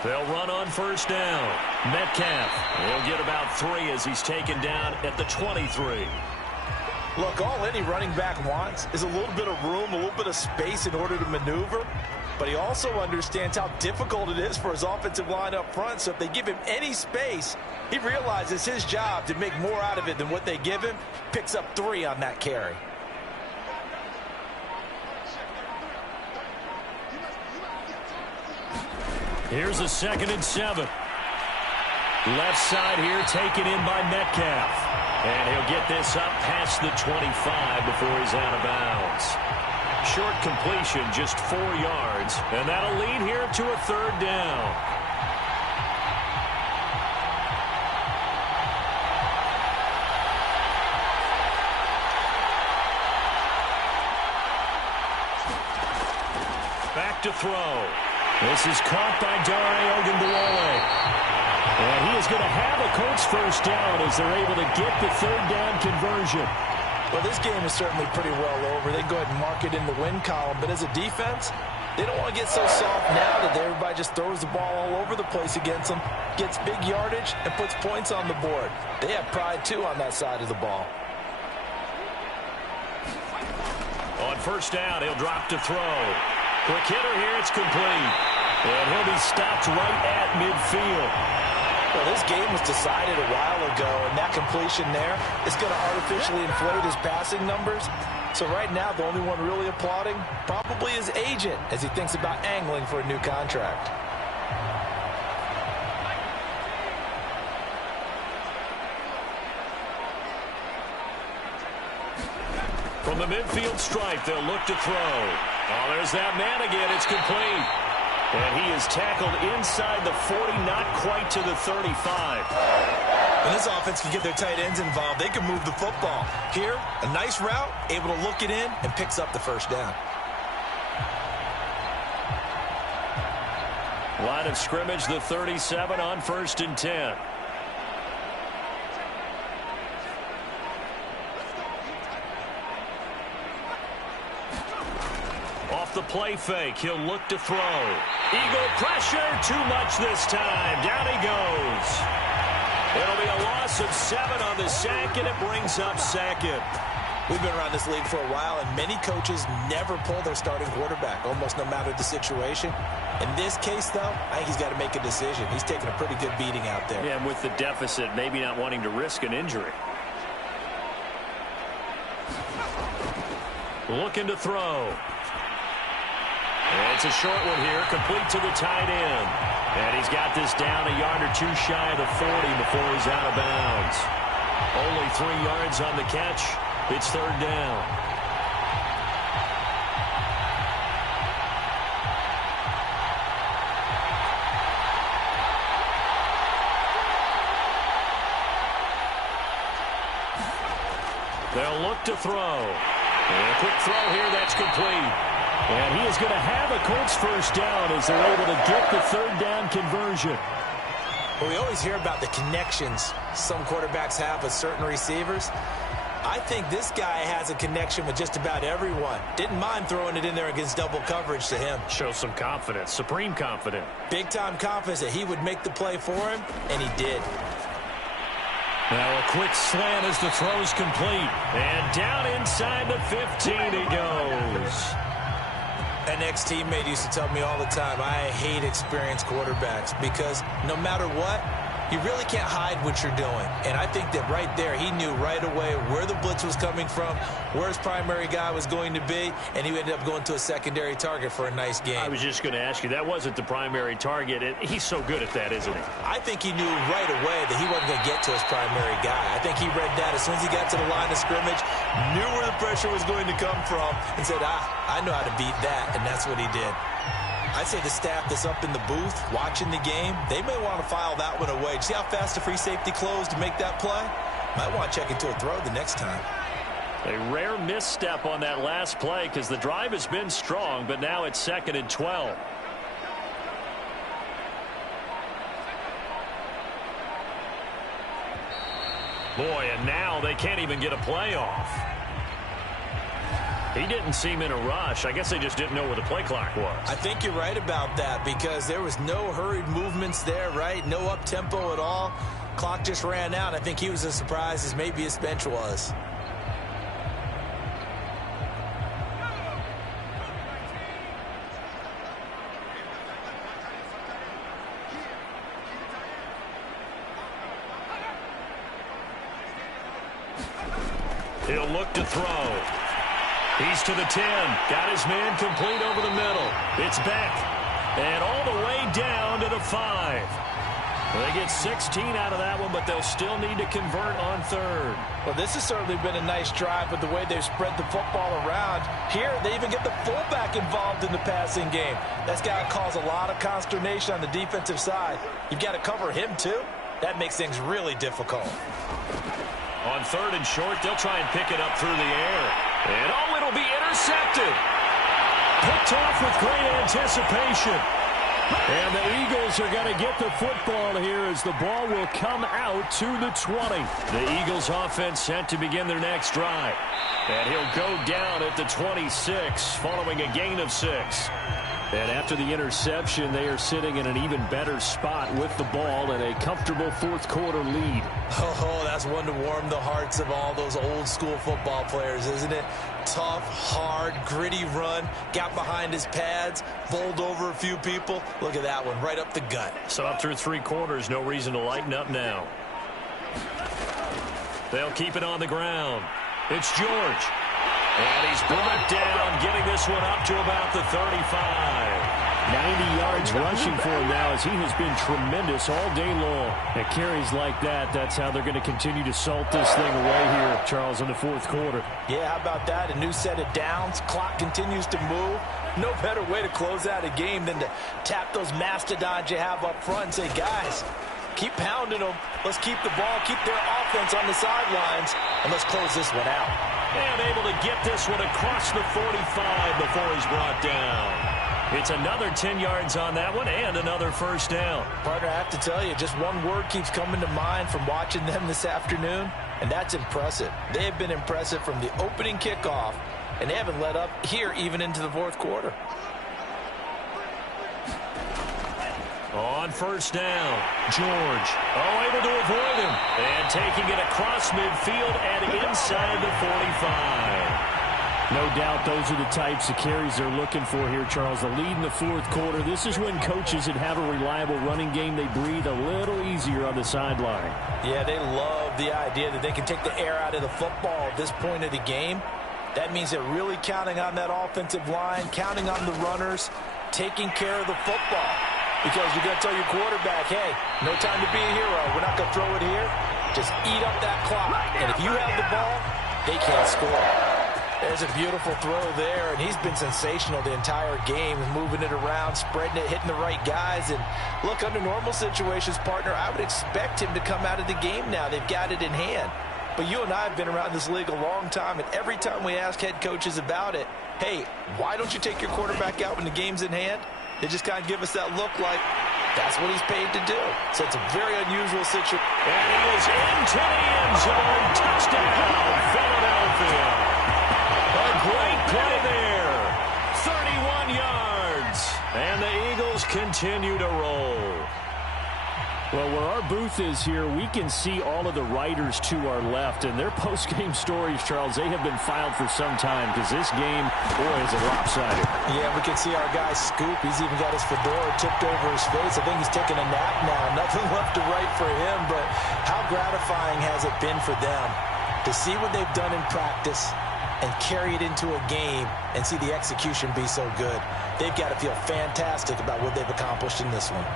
They'll run on 1st down. Metcalf, he'll get about 3 as he's taken down at the 23. Look, all any running back wants is a little bit of room, a little bit of space in order to maneuver. But he also understands how difficult it is for his offensive line up front. So if they give him any space, he realizes his job to make more out of it than what they give him. Picks up 3 on that carry. Here's a 2nd and 7. Left side here taken in by Metcalf. And he'll get this up past the 25 before he's out of bounds. Short completion, just 4 yards. And that'll lead here to a 3rd down. to throw. This is caught by Dare Ogunbowale. And he is going to have a Colts first down as they're able to get the third down conversion. Well, this game is certainly pretty well over. They go ahead and mark it in the win column. But as a defense, they don't want to get so soft now that everybody just throws the ball all over the place against them, gets big yardage, and puts points on the board. They have pride, too, on that side of the ball. On first down, he'll drop to throw. Quick hitter here, it's complete. And he'll be stopped right at midfield. Well, this game was decided a while ago, and that completion there is going to artificially inflate his passing numbers. So right now, the only one really applauding probably his agent as he thinks about angling for a new contract. From the midfield stripe, they'll look to throw. Oh, there's that man again. It's complete. And he is tackled inside the 40, not quite to the 35. When this offense can get their tight ends involved, they can move the football. Here, a nice route, able to look it in, and picks up the first down. Line of scrimmage, the 37 on 1st and 10. Off the play fake, he'll look to throw. Eagle pressure, too much this time. Down he goes. It'll be a loss of 7 on the sack, and it brings up 2nd. We've been around this league for a while, and many coaches never pull their starting quarterback, almost no matter the situation. In this case, though, I think he's got to make a decision. He's taking a pretty good beating out there. Yeah, and with the deficit, maybe not wanting to risk an injury. Looking to throw. And it's a short one here, complete to the tight end. And he's got this down a yard or two shy of the 40 before he's out of bounds. Only 3 yards on the catch. It's 3rd down. They'll look to throw. And a quick throw here, that's complete. And he is going to have a Colts first down as they're able to get the 3rd down conversion. Well, we always hear about the connections some quarterbacks have with certain receivers. I think this guy has a connection with just about everyone. Didn't mind throwing it in there against double coverage to him. Shows some confidence, supreme confidence. Big-time confidence that he would make the play for him, and he did. Now a quick slant as the throw's complete. And down inside the 15 he goes. An ex-teammate used to tell me all the time, I hate experienced quarterbacks because no matter what, you really can't hide what you're doing. And I think that right there, he knew right away where the blitz was coming from, where his primary guy was going to be, and he ended up going to a secondary target for a nice game. I was just going to ask you, that wasn't the primary target. He's so good at that, isn't he? I think he knew right away that he wasn't going to get to his primary guy. I think he read that as soon as he got to the line of scrimmage, knew where the pressure was going to come from, and said, I know how to beat that, and that's what he did. I'd say the staff that's up in the booth watching the game, they may want to file that one away. See how fast the free safety closed to make that play? Might want to check into a throw the next time. A rare misstep on that last play because the drive has been strong, but now it's 2nd and 12. Boy, and now they can't even get a play off. He didn't seem in a rush. I guess they just didn't know where the play clock was. I think you're right about that because there was no hurried movements there, right? No up-tempo at all. Clock just ran out. I think he was as surprised as maybe his bench was. He'll look to throw. He's to the 10. Got his man complete over the middle. It's Beck. And all the way down to the 5. They get 16 out of that one, but they'll still need to convert on 3rd. Well, this has certainly been a nice drive with the way they've spread the football around. Here, they even get the fullback involved in the passing game. That's got to cause a lot of consternation on the defensive side. You've got to cover him, too. That makes things really difficult. On 3rd and short, they'll try and pick it up through the air. And, oh, it'll be intercepted. Picked off with great anticipation. And the Eagles are going to get the football here as the ball will come out to the 20. The Eagles offense set to begin their next drive. And he'll go down at the 26 following a gain of 6. And after the interception, they are sitting in an even better spot with the ball and a comfortable fourth quarter lead. Oh, that's one to warm the hearts of all those old school football players, isn't it? Tough, hard, gritty run, got behind his pads, bowled over a few people. Look at that one, right up the gut. So up through 3 quarters, no reason to lighten up now. They'll keep it on the ground. It's George. And he's brought down, getting this one up to about the 35. 90 yards rushing for him now as he has been tremendous all day long. At carries like that, that's how they're going to continue to salt this thing away here, Charles, in the fourth quarter. Yeah, how about that? A new set of downs. Clock continues to move. No better way to close out a game than to tap those mastodons you have up front and say, guys, keep pounding them. Let's keep the ball, keep their offense on the sidelines, and let's close this one out. And able to get this one across the 45 before he's brought down. It's another 10 yards on that one and another first down. Partner, I have to tell you, just one word keeps coming to mind from watching them this afternoon, and that's impressive. They have been impressive from the opening kickoff, and they haven't let up here even into the fourth quarter. On first down, George. Able to avoid him. And taking it across midfield and inside the 45. No doubt those are the types of carries they're looking for here, Charles. The lead in the fourth quarter. This is when coaches that have a reliable running game, they breathe a little easier on the sideline. Yeah, they love the idea that they can take the air out of the football at this point of the game. That means they're really counting on that offensive line, counting on the runners, taking care of the football. Because you're going to tell your quarterback, hey, no time to be a hero. We're not going to throw it here. Just eat up that clock. And if you have the ball, they can't score. There's a beautiful throw there, and he's been sensational the entire game, moving it around, spreading it, hitting the right guys. And look, under normal situations, partner, I would expect him to come out of the game now. They've got it in hand. But you and I have been around this league a long time, and every time we ask head coaches about it, hey, why don't you take your quarterback out when the game's in hand? They just kind of give us that look like that's what he's paid to do. So it's a very unusual situation. And he is into the end zone. Touchdown, Philadelphia. A great play there. 31 yards. And the Eagles continue to roll. Well, where our booth is here, we can see all of the writers to our left. And their post-game stories, Charles, they have been filed for some time because this game, boy, is it lopsided. Yeah, we can see our guy Scoop. He's even got his fedora tipped over his face. I think he's taking a nap now. Nothing left to write for him, but how gratifying has it been for them to see what they've done in practice and carry it into a game and see the execution be so good. They've got to feel fantastic about what they've accomplished in this one.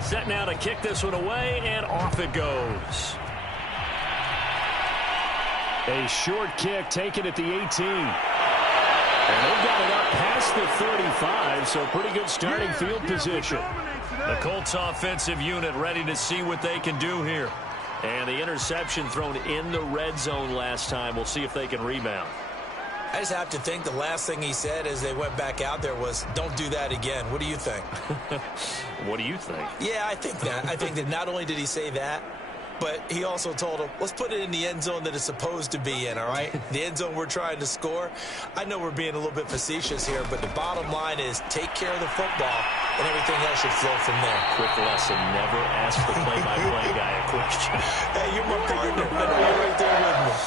Set now to kick this one away, and off it goes. A short kick taken at the 18. And they've got it up past the 35, so pretty good starting field position. The Colts offensive unit ready to see what they can do here. And the interception thrown in the red zone last time. We'll see if they can rebound. I just have to think the last thing he said as they went back out there was, don't do that again. What do you think? What do you think? Yeah, I think that. I think that not only did he say that, but he also told him, let's put it in the end zone that it's supposed to be in, all right? The end zone we're trying to score. I know we're being a little bit facetious here, but the bottom line is take care of the football, and everything else should flow from there. Quick lesson, never ask the play-by-play guy a question. Hey, you're my partner. I know you're right there with me.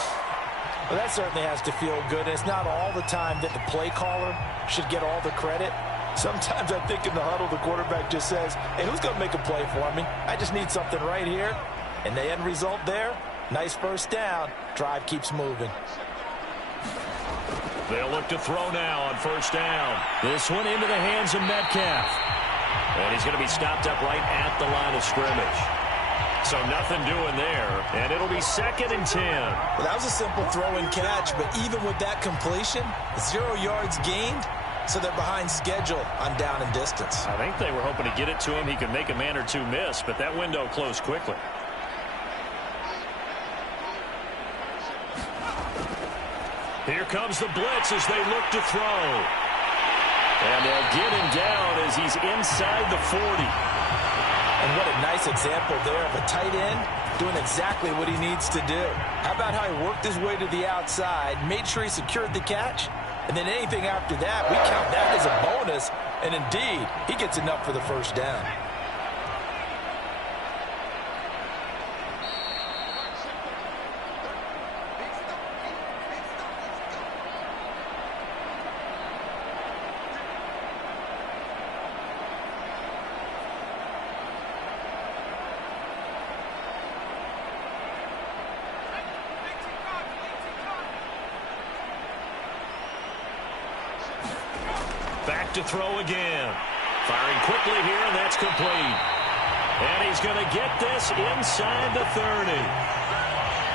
Well, that certainly has to feel good. It's not all the time that the play caller should get all the credit. Sometimes I think in the huddle, the quarterback just says, hey, who's going to make a play for me? I just need something right here. And the end result there, Nice first down. Drive keeps moving. They'll look to throw now on first down. This one into the hands of Metcalf. And he's going to be stopped up right at the line of scrimmage. So nothing doing there, and it'll be 2nd and 10. Well, that was a simple throw and catch, but even with that completion, 0 yards gained, so they're behind schedule on down and distance. I think they were hoping to get it to him. He could make a man or two miss, but that window closed quickly. Here comes the blitz as they look to throw. And they'll get him down as he's inside the 40. And what a nice example there of a tight end doing exactly what he needs to do. How about how he worked his way to the outside, made sure he secured the catch, and then anything after that, we count that as a bonus, and indeed, he gets enough for the first down. Back to throw again. Firing quickly here, and that's complete. And he's going to get this inside the 30.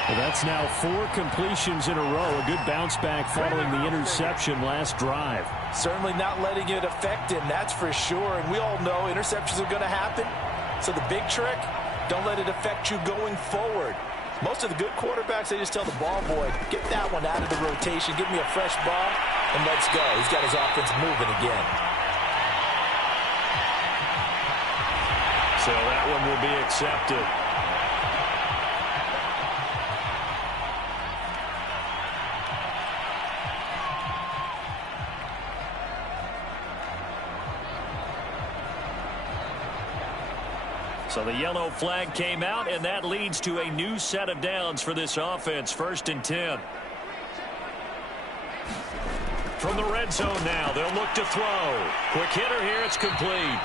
Well, that's now 4 completions in a row. A good bounce back following the interception last drive. Certainly not letting it affect him, that's for sure. And we all know interceptions are going to happen. So the big trick, don't let it affect you going forward. Most of the good quarterbacks, they just tell the ball boy, get that one out of the rotation, give me a fresh ball, and let's go. He's got his offense moving again. So that one will be accepted. So the yellow flag came out, and that leads to a new set of downs for this offense. 1st and 10. From the red zone now, they'll look to throw. Quick hitter here, it's complete.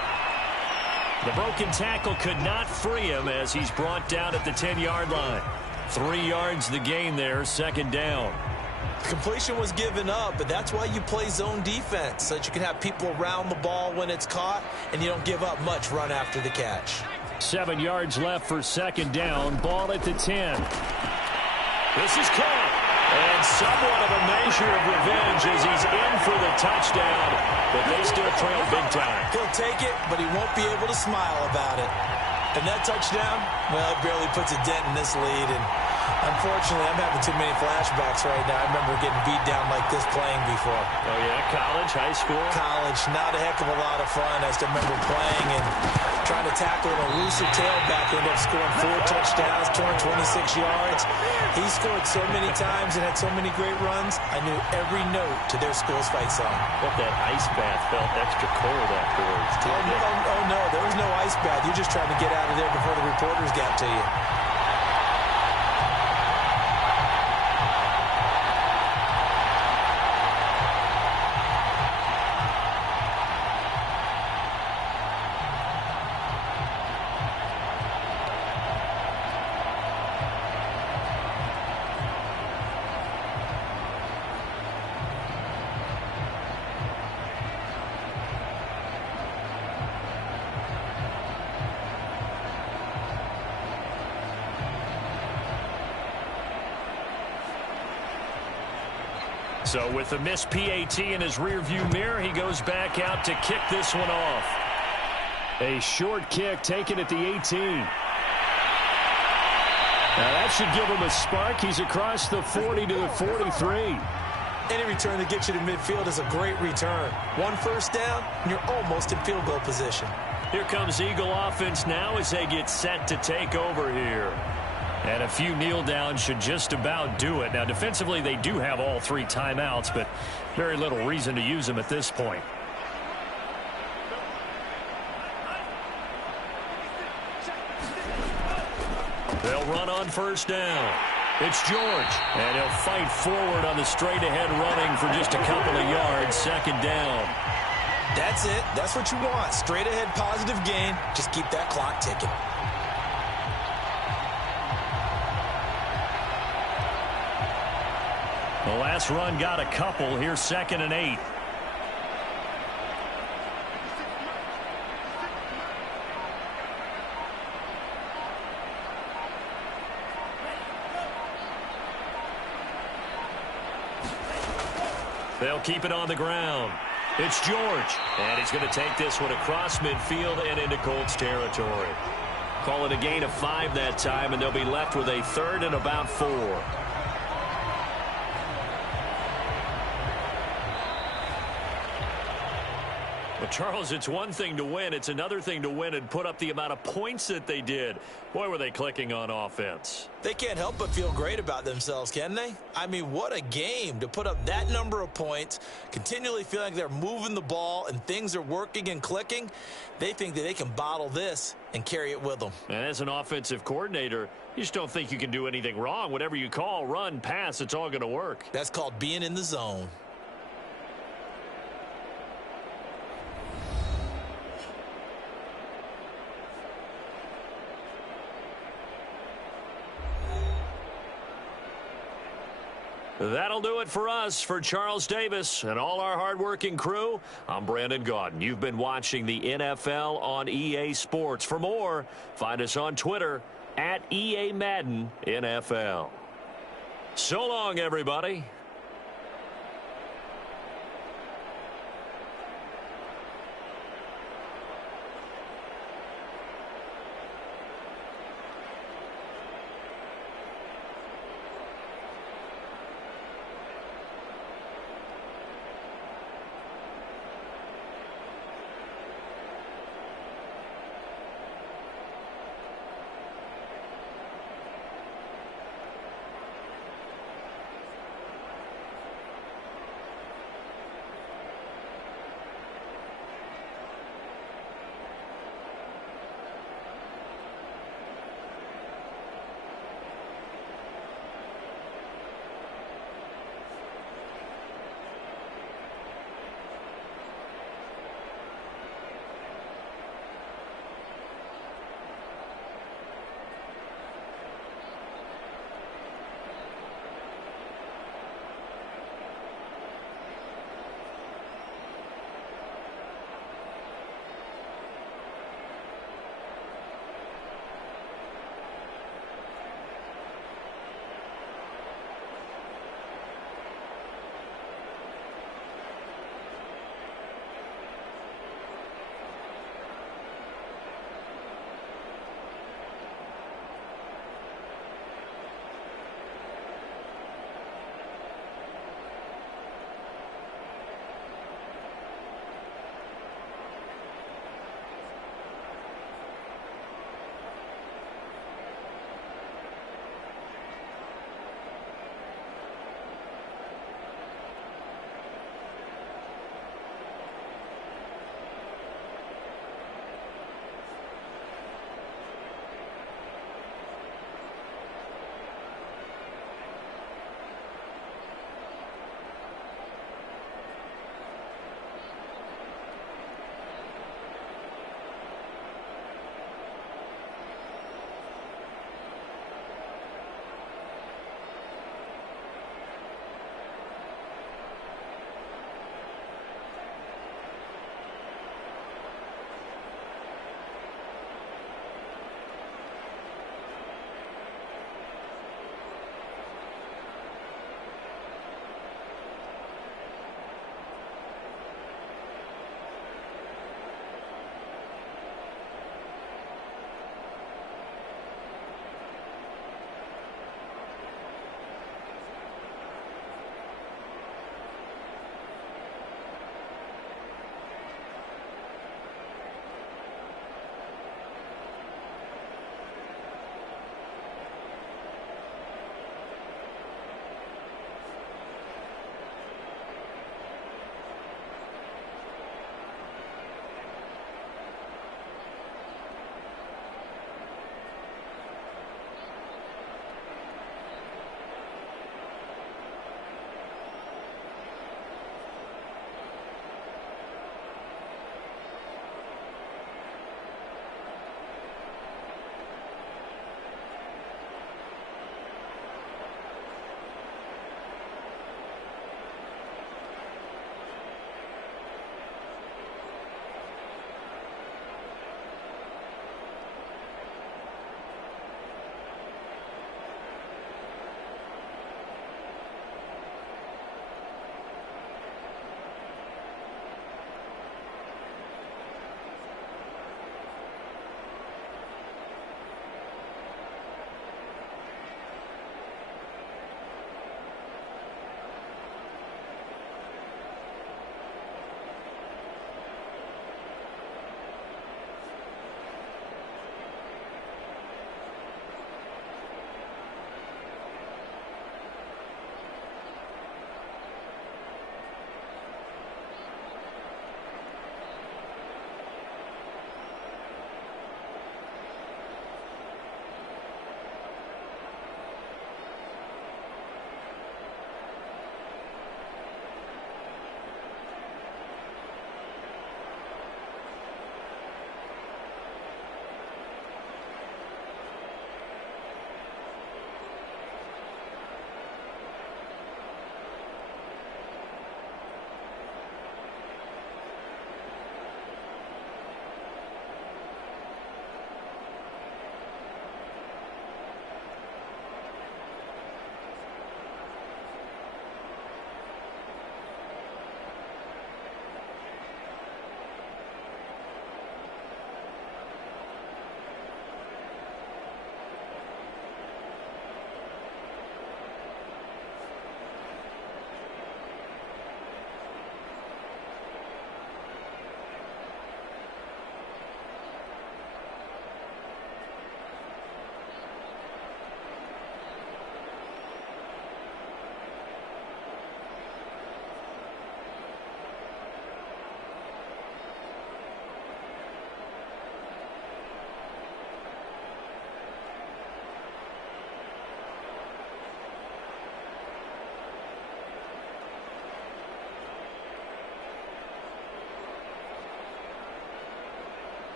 The broken tackle could not free him as he's brought down at the 10-yard line. 3 yards the gain there, 2nd down. Completion was given up, but that's why you play zone defense, so that you can have people around the ball when it's caught, and you don't give up much run after the catch. 7 yards left for 2nd down. Ball at the 10. This is caught. And somewhat of a measure of revenge as he's in for the touchdown, but they still trail big time. He'll take it, but he won't be able to smile about it. And that touchdown, well, it barely puts a dent in this lead. And unfortunately, I'm having too many flashbacks right now. I remember getting beat down like this playing before. Oh, yeah? College, high school? College, not a heck of a lot of fun. I still remember playing and trying to tackle an elusive tailback. Ended up scoring 4 touchdowns, 226 yards. He scored so many times and had so many great runs, I knew every note to their school's fight song. But that ice bath felt extra cold afterwards. Oh, no, there was no ice bath. You're just trying to get out of there before the reporters got to you. So with the missed PAT in his rearview mirror, he goes back out to kick this one off. A short kick taken at the 18. Now that should give him a spark. He's across the 40 to the 43. Any return that gets you to midfield is a great return. 1 first down, and you're almost in field goal position. Here comes Eagle offense now as they get set to take over here. And a few kneel downs should just about do it. Now, defensively, they do have all 3 timeouts, but very little reason to use them at this point. They'll run on first down. It's George, and he'll fight forward on the straight-ahead running for just a couple of yards. 2nd down. That's it. That's what you want. Straight-ahead positive gain. Just keep that clock ticking. The last run got a couple. Here's 2nd and 8. They'll keep it on the ground. It's George. And he's going to take this one across midfield and into Colts territory. Call it a gain of 5 that time, and they'll be left with a 3rd and about 4. Well, Charles, it's one thing to win. It's another thing to win and put up the amount of points that they did. Boy, were they clicking on offense. They can't help but feel great about themselves, can they? I mean, what a game to put up that number of points, continually feeling like they're moving the ball and things are working and clicking. They think that they can bottle this and carry it with them. And as an offensive coordinator, you just don't think you can do anything wrong. Whatever you call, run, pass, it's all going to work. That's called being in the zone. That'll do it for us. For Charles Davis and all our hardworking crew, I'm Brandon Gaudin. You've been watching the NFL on EA Sports. For more, find us on Twitter @EA Madden NFL. So long, everybody.